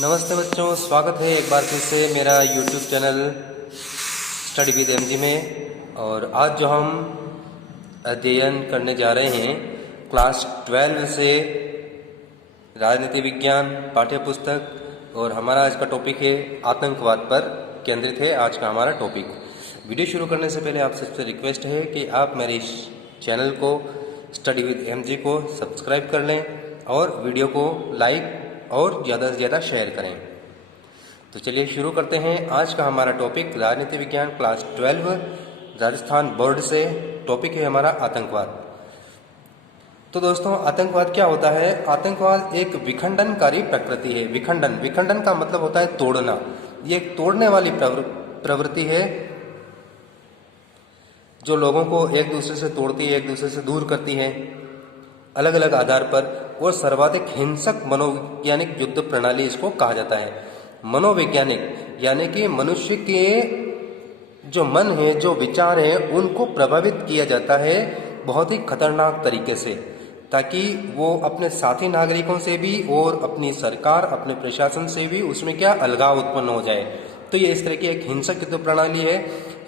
नमस्ते बच्चों, स्वागत है एक बार फिर से मेरा YouTube channel study with MG में। और आज जो हम अध्ययन करने जा रहे हैं क्लास 12 से राजनीति विज्ञान पाठ्य पुस्तक, और हमारा आज का टॉपिक है आतंकवाद पर केंद्रित है आज का हमारा टॉपिक। वीडियो शुरू करने से पहले आप सबसे रिक्वेस्ट है कि आप मेरे इस चैनल को स्टडी विद एमजी को सब्सक्राइब कर लें और वीडियो को लाइक और ज़्यादा से ज़्यादा शेयर करें। तो चलिए शुरू करते हैं। आज का हमारा टॉपिक राजनीति विज्ञान क्लास 12 राजस्थान बोर्ड से टॉपिक है हमारा आतंकवाद। तो दोस्तों, आतंकवाद क्या होता है? आतंकवाद एक विखंडनकारी प्रकृति है। विखंडन का मतलब होता है तोड़ना। ये एक तोड़ने वाली प्रवृत्ति है जो लोगों को एक दूसरे से तोड़ती है, एक दूसरे से दूर करती है अलग अलग आधार पर, और सर्वाधिक हिंसक मनोवैज्ञानिक युद्ध प्रणाली इसको कहा जाता है। मनोवैज्ञानिक यानी कि मनुष्य के जो मन है, जो विचार है, उनको प्रभावित किया जाता है बहुत ही खतरनाक तरीके से, ताकि वो अपने साथी नागरिकों से भी और अपनी सरकार, अपने प्रशासन से भी उसमें क्या अलगाव उत्पन्न हो जाए। तो ये इस तरह की एक हिंसक युद्ध प्रणाली है।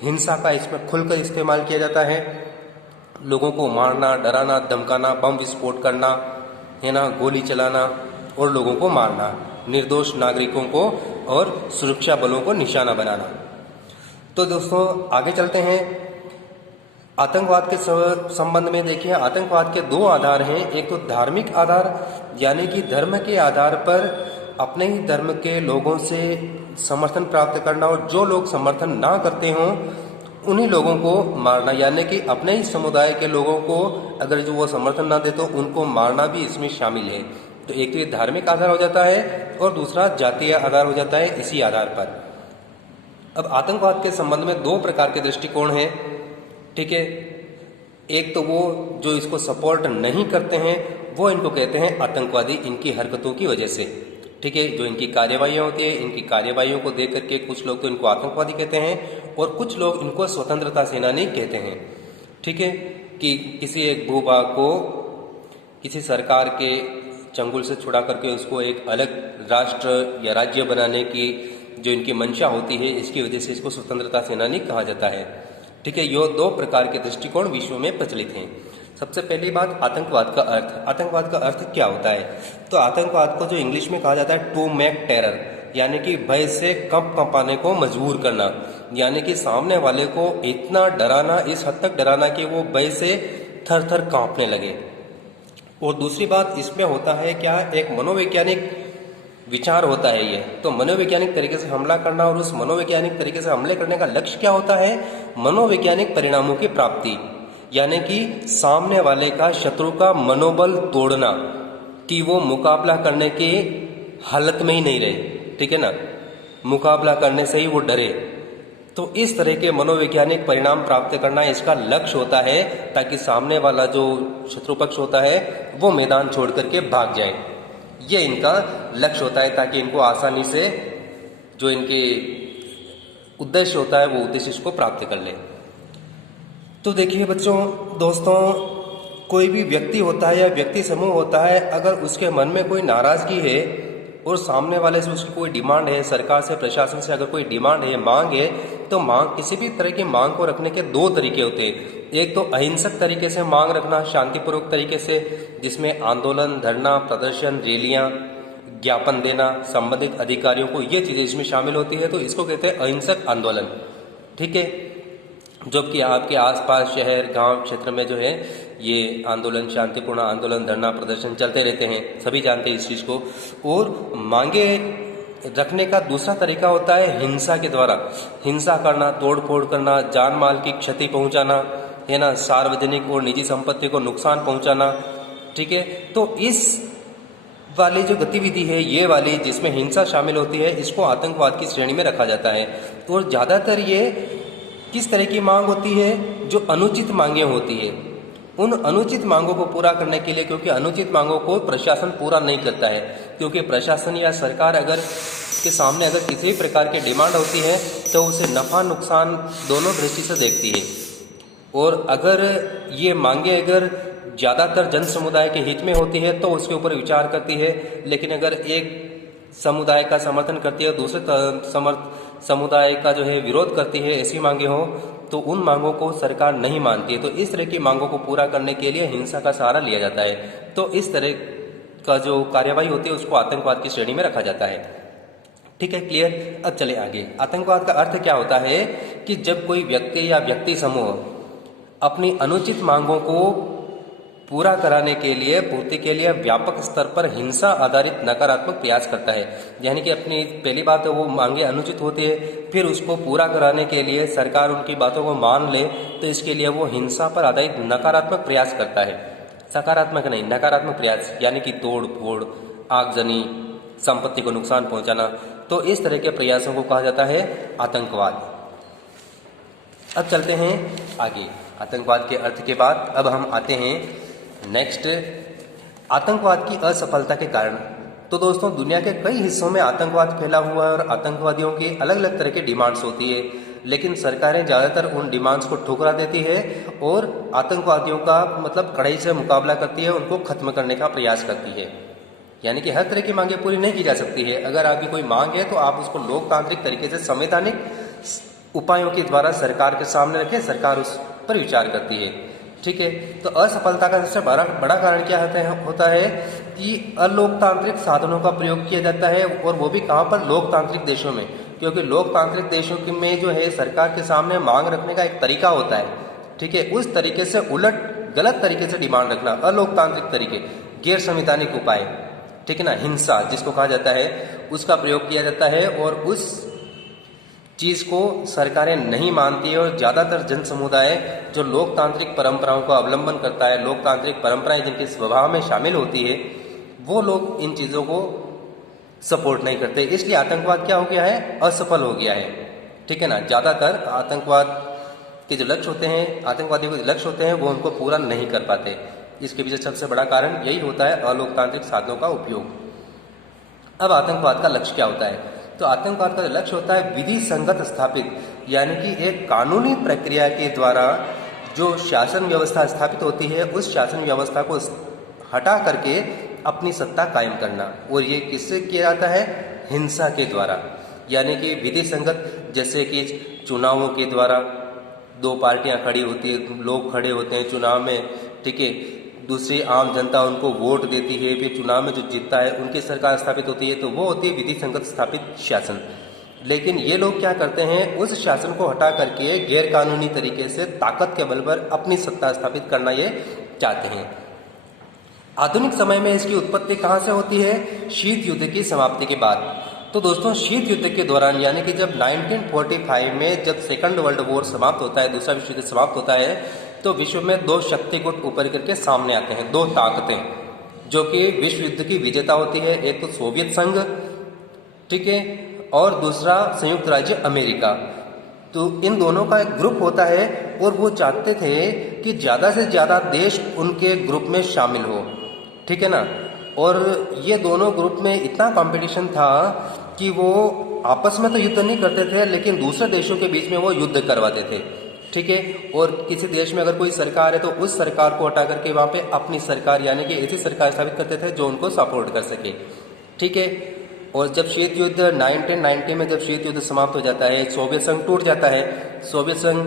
हिंसा का इसमें खुलकर इस्तेमाल किया जाता है। लोगों को मारना, डराना, धमकाना, बम विस्फोट करना है ना, गोली चलाना और लोगों को मारना, निर्दोष नागरिकों को और सुरक्षा बलों को निशाना बनाना। तो दोस्तों आगे चलते हैं। आतंकवाद के संबंध में देखिए, आतंकवाद के दो आधार हैं। एक तो धार्मिक आधार यानी कि धर्म के आधार पर अपने ही धर्म के लोगों से समर्थन प्राप्त करना, और जो लोग समर्थन ना करते हों उन्हीं लोगों को मारना, यानी कि अपने ही समुदाय के लोगों को अगर जो वो समर्थन ना दे तो उनको मारना भी इसमें शामिल है। तो एक तो ये धार्मिक आधार हो जाता है और दूसरा जातीय आधार हो जाता है इसी आधार पर। अब आतंकवाद के संबंध में दो प्रकार के दृष्टिकोण हैं, ठीक है। एक तो वो जो इसको सपोर्ट नहीं करते हैं वो इनको कहते हैं आतंकवादी, इनकी हरकतों की वजह से, ठीक है। जो इनकी कार्यवाहियाँ होती है, इनकी कार्यवाहियों को देख करके कुछ लोग तो इनको आतंकवादी कहते हैं और कुछ लोग इनको स्वतंत्रता सेनानी कहते हैं, ठीक है। कि किसी एक भूभाग को किसी सरकार के चंगुल से छुड़ा करके उसको एक अलग राष्ट्र या राज्य बनाने की जो इनकी मंशा होती है, इसकी वजह से इसको स्वतंत्रता सेनानी कहा जाता है, ठीक है। ये दो प्रकार के दृष्टिकोण विश्व में प्रचलित हैं। सबसे पहली बात, आतंकवाद का अर्थ। आतंकवाद का अर्थ क्या होता है? तो आतंकवाद को जो इंग्लिश में कहा जाता है टू मेक टेरर, यानी कि भय से कंपाने को मजबूर करना, यानी कि सामने वाले को इतना डराना, इस हद तक डराना कि वो भय से थर थर कांपने लगे। और दूसरी बात इसमें होता है क्या, एक मनोवैज्ञानिक विचार होता है ये। तो मनोवैज्ञानिक तरीके से हमला करना, और उस मनोवैज्ञानिक तरीके से हमले करने का लक्ष्य क्या होता है? मनोवैज्ञानिक परिणामों की प्राप्ति, यानी कि सामने वाले का, शत्रु का मनोबल तोड़ना, कि वो मुकाबला करने की हालत में ही नहीं रहे, ठीक है ना, मुकाबला करने से ही वो डरे। तो इस तरह के मनोवैज्ञानिक परिणाम प्राप्त करना इसका लक्ष्य होता है, ताकि सामने वाला जो शत्रु पक्ष होता है वो मैदान छोड़ करके भाग जाए। ये इनका लक्ष्य होता है, ताकि इनको आसानी से जो इनके उद्देश्य होता है वो उद्देश्य इसको प्राप्त कर ले। तो देखिए बच्चों, दोस्तों, कोई भी व्यक्ति होता है या व्यक्ति समूह होता है, अगर उसके मन में कोई नाराजगी है और सामने वाले से उसकी कोई डिमांड है, सरकार से, प्रशासन से अगर कोई डिमांड है, मांग है, तो मांग, किसी भी तरह की मांग को रखने के दो तरीके होते हैं। एक तो अहिंसक तरीके से मांग रखना, शांतिपूर्वक तरीके से, जिसमें आंदोलन, धरना, प्रदर्शन, रैलियां, ज्ञापन देना संबंधित अधिकारियों को, ये चीजें इसमें शामिल होती है। तो इसको कहते हैं अहिंसक आंदोलन, ठीक है। जबकि आपके आसपास शहर, गांव, क्षेत्र में जो है ये आंदोलन, शांतिपूर्ण आंदोलन, धरना, प्रदर्शन चलते रहते हैं, सभी जानते हैं इस चीज को। और मांगे रखने का दूसरा तरीका होता है हिंसा के द्वारा, हिंसा करना, तोड़ फोड़ करना, जान माल की क्षति पहुंचाना, है ना, सार्वजनिक और निजी संपत्ति को नुकसान पहुंचाना, ठीक है। तो इस वाली जो गतिविधि है, ये वाली जिसमें हिंसा शामिल होती है, इसको आतंकवाद की श्रेणी में रखा जाता है। और ज्यादातर ये किस तरह की मांग होती है? जो अनुचित मांगे होती है। उन अनुचित मांगों को पूरा करने के लिए, क्योंकि अनुचित मांगों को प्रशासन पूरा नहीं करता है, क्योंकि प्रशासन या सरकार अगर के सामने अगर किसी भी प्रकार की डिमांड होती है तो उसे नफा नुकसान दोनों दृष्टि से देखती है। और अगर ये मांगे अगर ज़्यादातर जन समुदाय के हित में होती है तो उसके ऊपर विचार करती है। लेकिन अगर एक समुदाय का समर्थन करती है, दूसरे समुदाय का जो है विरोध करती है, ऐसी मांगे हो तो उन मांगों को सरकार नहीं मानती है। तो इस तरह की मांगों को पूरा करने के लिए हिंसा का सहारा लिया जाता है। तो इस तरह का जो कार्यवाही होती है उसको आतंकवाद की श्रेणी में रखा जाता है। ठीक है, क्लियर। अब चले आगे। आतंकवाद का अर्थ क्या होता है कि जब कोई व्यक्ति या व्यक्ति समूह अपनी अनुचित मांगों को पूरा कराने के लिए, पूर्ति के लिए व्यापक स्तर पर हिंसा आधारित नकारात्मक प्रयास करता है। यानी कि अपनी पहली बात है वो मांगे अनुचित होती है, फिर उसको पूरा कराने के लिए सरकार उनकी बातों को मान ले तो इसके लिए वो हिंसा पर आधारित नकारात्मक प्रयास करता है। सकारात्मक नहीं, नकारात्मक प्रयास, यानी कि तोड़ फोड़, आगजनी, संपत्ति को नुकसान पहुंचाना। तो इस तरह के प्रयासों को कहा जाता है आतंकवाद। अब चलते हैं आगे। आतंकवाद के अर्थ के बाद अब हम आते हैं नेक्स्ट, आतंकवाद की असफलता के कारण। तो दोस्तों, दुनिया के कई हिस्सों में आतंकवाद फैला हुआ है और आतंकवादियों की अलग अलग तरह की डिमांड्स होती है, लेकिन सरकारें ज़्यादातर उन डिमांड्स को ठुकरा देती है और आतंकवादियों का मतलब कड़ाई से मुकाबला करती है, उनको खत्म करने का प्रयास करती है। यानी कि हर तरह की मांगें पूरी नहीं की जा सकती है। अगर आपकी कोई मांग है तो आप उसको लोकतांत्रिक तरीके से, संवैधानिक उपायों के द्वारा सरकार के सामने रखें, सरकार उस पर विचार करती है। ठीक है, तो असफलता का सबसे बड़ा कारण क्या होता है कि अलोकतांत्रिक साधनों का प्रयोग किया जाता है, और वो भी कहाँ पर, लोकतांत्रिक देशों में। क्योंकि लोकतांत्रिक देशों में जो है सरकार के सामने मांग रखने का एक तरीका होता है। ठीक है, उस तरीके से उलट गलत तरीके से डिमांड रखना, अलोकतांत्रिक तरीके, गैर संवैधानिक उपाय, ठीक है ना, हिंसा जिसको कहा जाता है, उसका प्रयोग किया जाता है और उस चीज़ को सरकारें नहीं मानती है। और ज़्यादातर जन समुदाय जो लोकतांत्रिक परंपराओं का अवलंबन करता है, लोकतांत्रिक परंपराएं जिनके स्वभाव में शामिल होती है, वो लोग इन चीज़ों को सपोर्ट नहीं करते। इसलिए आतंकवाद क्या हो गया है, असफल हो गया है। ठीक है ना, ज़्यादातर आतंकवाद के जो लक्ष्य होते हैं, आतंकवादियों के जो लक्ष्य होते हैं, वो उनको पूरा नहीं कर पाते। इसके पीछे सबसे बड़ा कारण यही होता है, अलोकतांत्रिक साधनों का उपयोग। अब आतंकवाद का लक्ष्य क्या होता है? तो आतंकवाद का लक्ष्य होता है विधि संगत स्थापित, यानी कि एक कानूनी प्रक्रिया के द्वारा जो शासन व्यवस्था स्थापित होती है, उस शासन व्यवस्था को हटा करके अपनी सत्ता कायम करना। और ये किससे किया जाता है? हिंसा के द्वारा। यानी कि विधि संगत, जैसे कि चुनावों के द्वारा दो पार्टियां खड़ी होती है, लोग खड़े होते हैं चुनाव में, ठीक है, दूसरी आम जनता उनको वोट देती है, फिर चुनाव में जो जीतता है उनकी सरकार स्थापित होती है, तो वो होती है विधि संगत स्थापित शासन। लेकिन ये लोग क्या करते हैं, उस शासन को हटा करके गैर कानूनी तरीके से ताकत के बल पर अपनी सत्ता स्थापित करना ये चाहते हैं। आधुनिक समय में इसकी उत्पत्ति कहाँ से होती है? शीत युद्ध की समाप्ति के बाद। तो दोस्तों, शीत युद्ध के दौरान, यानी कि जब 1945 में जब सेकंड वर्ल्ड वॉर समाप्त होता है, दूसरा विश्व युद्ध समाप्त होता है, तो विश्व में दो शक्ति गुट ऊपर करके सामने आते हैं, दो ताकतें जो कि विश्व युद्ध की विजेता होती है। एक तो सोवियत संघ, ठीक है, और दूसरा संयुक्त राज्य अमेरिका। तो इन दोनों का एक ग्रुप होता है और वो चाहते थे कि ज़्यादा से ज़्यादा देश उनके ग्रुप में शामिल हो, ठीक है ना। और ये दोनों ग्रुप में इतना कंपटीशन था कि वो आपस में तो युद्ध नहीं करते थे, लेकिन दूसरे देशों के बीच में वो युद्ध करवाते थे, ठीक है। और किसी देश में अगर कोई सरकार है तो उस सरकार को हटा करके वहाँ पे अपनी सरकार, यानी कि ऐसी सरकार स्थापित करते थे जो उनको सपोर्ट कर सके, ठीक है। और जब शीत युद्ध 1990 में जब शीत युद्ध समाप्त हो जाता है, सोवियत संघ टूट जाता है, सोवियत संघ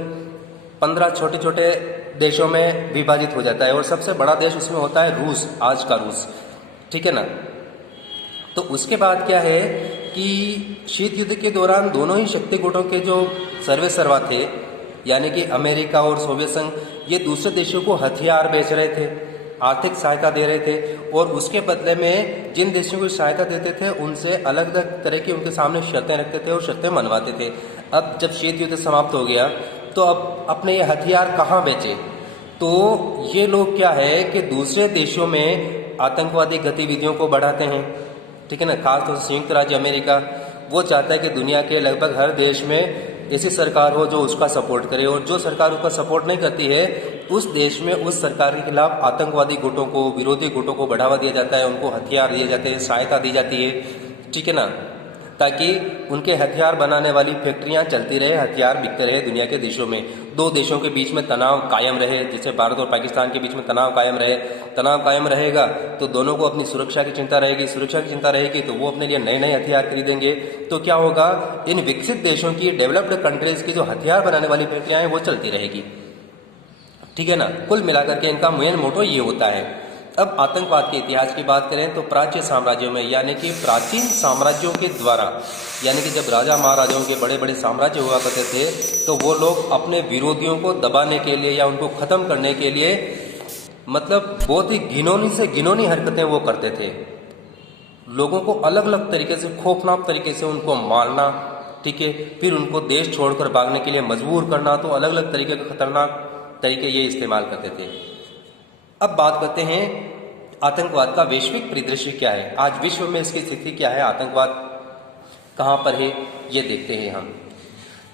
15 छोटे छोटे देशों में विभाजित हो जाता है और सबसे बड़ा देश उसमें होता है रूस, आज का रूस, ठीक है ना। तो उसके बाद क्या है कि शीत युद्ध के दौरान दोनों ही शक्ति गुटों के जो सर्वेसर्वा थे, यानी कि अमेरिका और सोवियत संघ, ये दूसरे देशों को हथियार बेच रहे थे, आर्थिक सहायता दे रहे थे, और उसके बदले में जिन देशों को सहायता देते थे उनसे अलग अलग तरह की उनके सामने शर्तें रखते थे और शर्तें मनवाते थे। अब जब शीत युद्ध समाप्त हो गया तो अब अपने ये हथियार कहाँ बेचे? तो ये लोग क्या है कि दूसरे देशों में आतंकवादी गतिविधियों को बढ़ाते हैं, ठीक है ना। खासतौर से संयुक्त राज्य अमेरिका, वो चाहता है कि दुनिया के लगभग हर देश में ऐसी सरकार हो जो उसका सपोर्ट करे, और जो सरकार उसका सपोर्ट नहीं करती है उस देश में उस सरकार के खिलाफ आतंकवादी गुटों को, विरोधी गुटों को बढ़ावा दिया जाता है, उनको हथियार दिए जाते हैं, सहायता दी जाती है, ठीक है ना। ताकि उनके हथियार बनाने वाली फैक्ट्रियां चलती रहे, हथियार बिकते रहे दुनिया के देशों में, दो देशों के बीच में तनाव कायम रहे, जैसे भारत और पाकिस्तान के बीच में तनाव कायम रहे। तनाव कायम रहेगा तो दोनों को अपनी सुरक्षा की चिंता रहेगी, सुरक्षा की चिंता रहेगी तो वो अपने लिए नए नए हथियार खरीदेंगे। तो क्या होगा, इन विकसित देशों की, डेवलप्ड कंट्रीज की जो हथियार बनाने वाली फैक्ट्रियां हैं वो चलती रहेगी। ठीक है ना। कुल मिलाकर के इनका मेन मोटो ये होता है। अब आतंकवाद के इतिहास की बात करें तो प्राच्य साम्राज्यों में, यानी कि प्राचीन साम्राज्यों के द्वारा, यानी कि जब राजा महाराजाओं के बड़े बड़े साम्राज्य हुआ करते थे तो वो लोग अपने विरोधियों को दबाने के लिए या उनको खत्म करने के लिए मतलब बहुत ही घिनौनी से घिनौनी हरकतें वो करते थे। लोगों को अलग अलग तरीके से, खौफनाक तरीके से उनको मारना, ठीक है, फिर उनको देश छोड़कर भागने के लिए मजबूर करना, तो अलग अलग तरीके के खतरनाक तरीके ये इस्तेमाल करते थे। अब बात करते हैं आतंकवाद का वैश्विक परिदृश्य क्या है, आज विश्व में इसकी स्थिति क्या है, आतंकवाद कहां पर है, ये देखते हैं हम।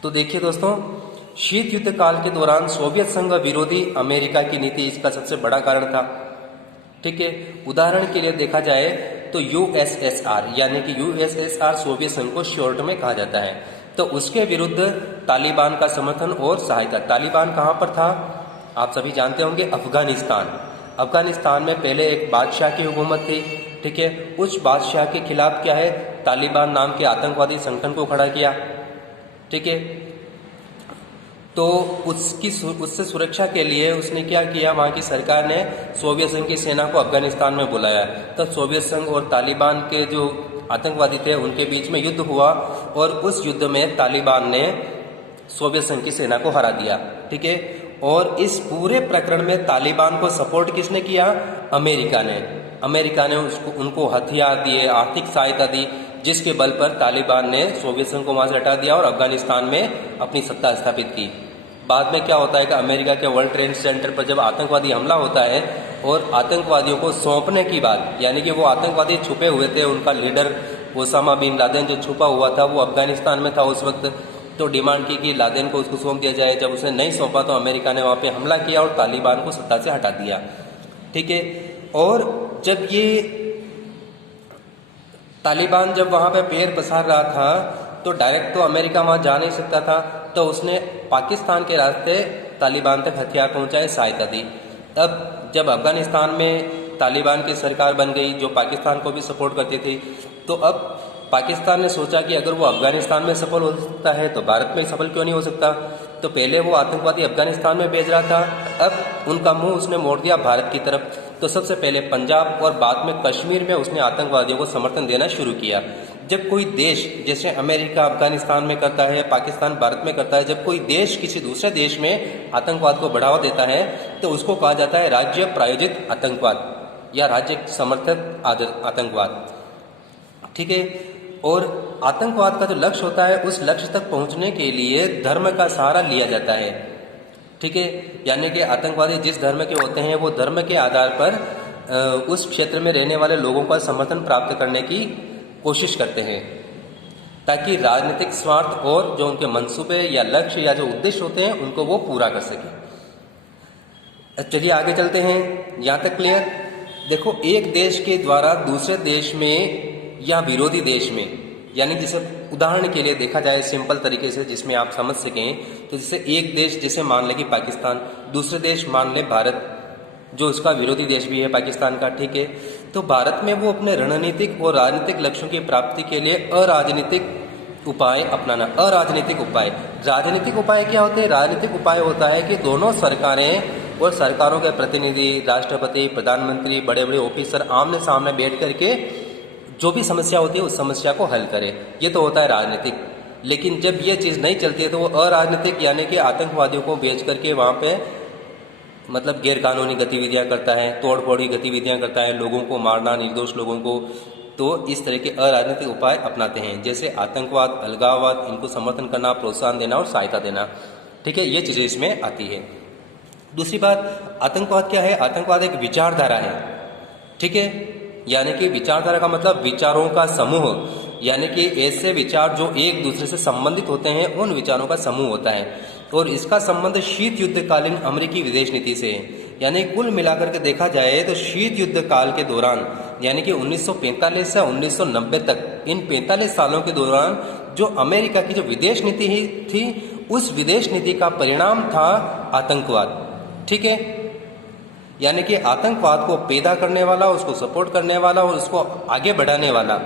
तो देखिए दोस्तों, शीत युद्ध काल के दौरान सोवियत संघ विरोधी अमेरिका की नीति इसका सबसे बड़ा कारण था। ठीक है, उदाहरण के लिए देखा जाए तो यूएसएसआर, यानी कि यूएसएसआर सोवियत संघ को शॉर्ट में कहा जाता है, तो उसके विरुद्ध तालिबान का समर्थन और सहायता। तालिबान कहां पर था, आप सभी जानते होंगे, अफगानिस्तान। अफगानिस्तान में पहले एक बादशाह की हुकूमत थी। ठीक है, उस बादशाह के खिलाफ क्या है, तालिबान नाम के आतंकवादी संगठन को खड़ा किया। ठीक है, तो उससे सुरक्षा के लिए उसने क्या किया, वहां की सरकार ने सोवियत संघ की सेना को अफगानिस्तान में बुलाया। तो सोवियत संघ और तालिबान के जो आतंकवादी थे उनके बीच में युद्ध हुआ और उस युद्ध में तालिबान ने सोवियत संघ की सेना को हरा दिया। ठीक है, और इस पूरे प्रकरण में तालिबान को सपोर्ट किसने किया, अमेरिका ने। अमेरिका ने उनको हथियार दिए, आर्थिक सहायता दी, जिसके बल पर तालिबान ने सोवियत संघ को वहां से हटा दिया और अफगानिस्तान में अपनी सत्ता स्थापित की। बाद में क्या होता है कि अमेरिका के वर्ल्ड ट्रेड सेंटर पर जब आतंकवादी हमला होता है और आतंकवादियों को सौंपने की बात, यानी कि वो आतंकवादी छुपे हुए थे, उनका लीडर ओसामा बिन लादेन जो छुपा हुआ था वो अफगानिस्तान में था उस वक्त, तो डिमांड की कि लादेन को उसको सौंप दिया जाए। जब उसने नहीं सौंपा तो अमेरिका ने वहां पे हमला किया और तालिबान को सत्ता से हटा दिया। ठीक है, और जब ये तालिबान जब वहां पे पैर पसार रहा था तो डायरेक्ट तो अमेरिका वहां जा नहीं सकता था, तो उसने पाकिस्तान के रास्ते तालिबान तक हथियार पहुंचाए, सहायता दी। अब जब अफगानिस्तान में तालिबान की सरकार बन गई जो पाकिस्तान को भी सपोर्ट करती थी, तो अब पाकिस्तान ने सोचा कि अगर वो अफगानिस्तान में सफल हो सकता है तो भारत में सफल क्यों नहीं हो सकता। तो पहले वो आतंकवादी अफगानिस्तान में भेज रहा था, अब उनका मुंह उसने मोड़ दिया भारत की तरफ। तो सबसे पहले पंजाब और बाद में कश्मीर में उसने आतंकवादियों को समर्थन देना शुरू किया। जब कोई देश, जैसे अमेरिका अफगानिस्तान में करता है, पाकिस्तान भारत में करता है, जब कोई देश किसी दूसरे देश में आतंकवाद को बढ़ावा देता है तो उसको कहा जाता है राज्य प्रायोजित आतंकवाद या राज्य समर्थित आतंकवाद। ठीक है, और आतंकवाद का जो लक्ष्य होता है उस लक्ष्य तक पहुंचने के लिए धर्म का सहारा लिया जाता है। ठीक है, यानी कि आतंकवादी जिस धर्म के होते हैं वो धर्म के आधार पर उस क्षेत्र में रहने वाले लोगों का समर्थन प्राप्त करने की कोशिश करते हैं ताकि राजनीतिक स्वार्थ और जो उनके मंसूबे या लक्ष्य या जो उद्देश्य होते हैं उनको वो पूरा कर सके। चलिए आगे चलते हैं, यहां तक क्लियर। देखो, एक देश के द्वारा दूसरे देश में या विरोधी देश में, यानी जैसे उदाहरण के लिए देखा जाए सिंपल तरीके से जिसमें आप समझ सकें, तो जैसे एक देश जैसे मान ले कि पाकिस्तान, दूसरे देश मान ले भारत जो उसका विरोधी देश भी है पाकिस्तान का। ठीक है, तो भारत में वो अपने रणनीतिक और राजनीतिक लक्ष्यों की प्राप्ति के लिए अराजनीतिक उपाय अपनाना। अराजनीतिक उपाय, राजनीतिक उपाय क्या होते हैं, राजनीतिक उपाय होता है कि दोनों सरकारें और सरकारों के प्रतिनिधि, राष्ट्रपति, प्रधानमंत्री, बड़े बड़े ऑफिसर आमने सामने बैठ करके जो भी समस्या होती है उस समस्या को हल करे। ये तो होता है राजनीतिक। लेकिन जब ये चीज़ नहीं चलती है तो वो अराजनीतिक, यानी कि आतंकवादियों को बेच करके वहाँ पे मतलब गैरकानूनी गतिविधियां करता है, तोड़-फोड़ की गतिविधियां करता है, लोगों को मारना, निर्दोष लोगों को। तो इस तरह के अराजनीतिक उपाय अपनाते हैं, जैसे आतंकवाद, अलगाववाद, इनको समर्थन करना, प्रोत्साहन देना और सहायता देना। ठीक है, ये चीज़ें इसमें आती है। दूसरी बात, आतंकवाद क्या है, आतंकवाद एक विचारधारा है। ठीक है, यानी कि विचारधारा का मतलब विचारों का समूह, यानी कि ऐसे विचार जो एक दूसरे से संबंधित होते हैं उन विचारों का समूह होता है। और इसका संबंध शीत युद्धकालीन अमेरिकी विदेश नीति से है। यानी कुल मिलाकर के देखा जाए तो शीत युद्ध काल के दौरान, यानी कि 1945 से 1990 तक इन 45 सालों के दौरान जो अमेरिका की जो विदेश नीति थी, उस विदेश नीति का परिणाम था आतंकवाद। ठीक है, यानी कि आतंकवाद को पैदा करने वाला, उसको सपोर्ट करने वाला और उसको आगे बढ़ाने वाला।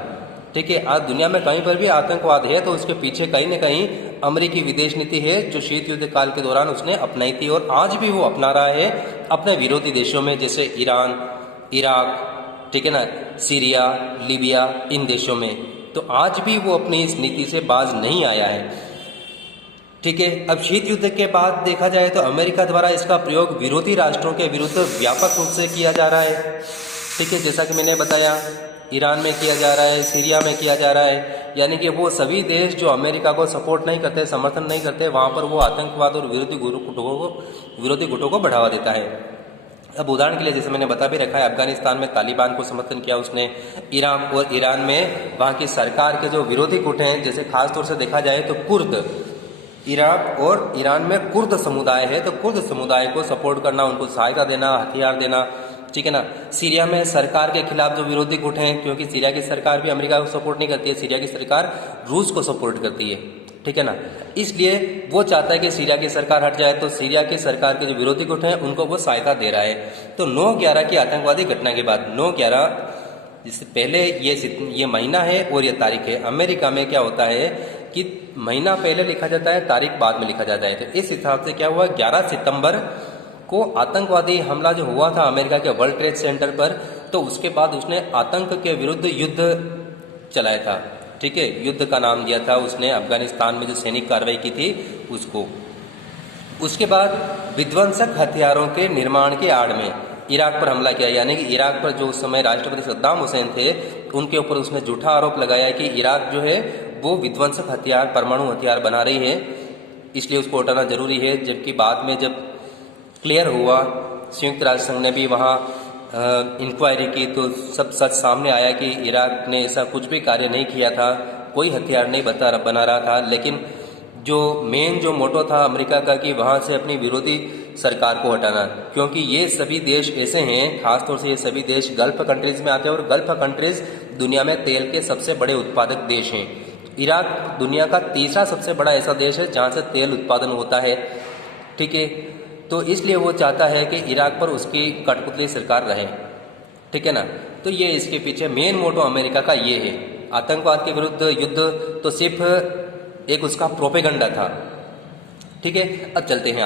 ठीक है, आज दुनिया में कहीं पर भी आतंकवाद है तो उसके पीछे कहीं न कहीं अमेरिकी विदेश नीति है, जो शीत युद्ध काल के दौरान उसने अपनाई थी और आज भी वो अपना रहा है अपने विरोधी देशों में, जैसे ईरान, इराक, ठीक है ना, सीरिया, लीबिया, इन देशों में। तो आज भी वो अपनी इस नीति से बाज नहीं आया है। ठीक है, अब शीत युद्ध के बाद देखा जाए तो अमेरिका द्वारा इसका प्रयोग विरोधी राष्ट्रों के विरुद्ध व्यापक रूप से किया जा रहा है। ठीक है, जैसा कि मैंने बताया, ईरान में किया जा रहा है, सीरिया में किया जा रहा है, यानी कि वो सभी देश जो अमेरिका को सपोर्ट नहीं करते, समर्थन नहीं करते, वहाँ पर वो आतंकवाद और विरोधी गुटों को बढ़ावा देता है। अब उदाहरण के लिए जैसे मैंने बता भी रखा है, अफगानिस्तान में तालिबान को समर्थन किया उसने, इराक और ईरान में वहाँ की सरकार के जो विरोधी गुट हैं, जैसे खासतौर से देखा जाए तो कुर्द, इराक और ईरान में कुर्द समुदाय है, तो कुर्द समुदाय को सपोर्ट करना, उनको सहायता देना, हथियार देना। ठीक है ना, सीरिया में सरकार के खिलाफ जो विरोधी गुट हैं, क्योंकि सीरिया की सरकार भी अमेरिका को सपोर्ट नहीं करती है, सीरिया की सरकार रूस को सपोर्ट करती है। ठीक है ना, इसलिए वो चाहता है कि सीरिया की सरकार हट जाए, तो सीरिया की सरकार के जो विरोधी गुट हैं उनको वो सहायता दे रहा है। तो 9/11 की आतंकवादी घटना के बाद, 9/11 जिससे पहले ये महीना है और ये तारीख है। अमेरिका में क्या होता है कि महीना पहले लिखा जाता है, तारीख बाद में लिखा जाता है। तो इस हिसाब से क्या हुआ, 11 सितंबर को आतंकवादी हमला जो हुआ था अमेरिका के वर्ल्ड ट्रेड सेंटर पर, तो उसके बाद उसने आतंक के विरुद्ध युद्ध चलाया था। ठीक है, युद्ध का नाम दिया था उसने, अफगानिस्तान में जो सैनिक कार्रवाई की थी उसको। उसके बाद विध्वंसक हथियारों के निर्माण के आड़ में इराक पर हमला किया, यानी कि इराक पर जो उस समय राष्ट्रपति सद्दाम हुसैन थे उनके ऊपर उसने झूठा आरोप लगाया कि इराक जो है वो विध्वंसक हथियार, परमाणु हथियार बना रही है, इसलिए उसको हटाना जरूरी है। जबकि बाद में जब क्लियर हुआ, संयुक्त राष्ट्र संघ ने भी वहाँ इंक्वायरी की, तो सब सच सामने आया कि इराक ने ऐसा कुछ भी कार्य नहीं किया था, कोई हथियार नहीं बना रहा था। लेकिन जो मेन जो मोटो था अमेरिका का कि वहाँ से अपनी विरोधी सरकार को हटाना, क्योंकि ये सभी देश ऐसे हैं, खासतौर से ये सभी देश गल्फ कंट्रीज में आते हैं और गल्फ कंट्रीज दुनिया में तेल के सबसे बड़े उत्पादक देश हैं। इराक दुनिया का तीसरा सबसे बड़ा ऐसा देश है जहाँ से तेल उत्पादन होता है। ठीक है, तो इसलिए वो चाहता है कि इराक पर उसकी कठपुतली सरकार रहे। ठीक है ना, तो ये इसके पीछे मेन मोटो अमेरिका का ये है। आतंकवाद के विरुद्ध युद्ध तो सिर्फ एक उसका प्रोपेगंडा था। ठीक है, अब चलते हैं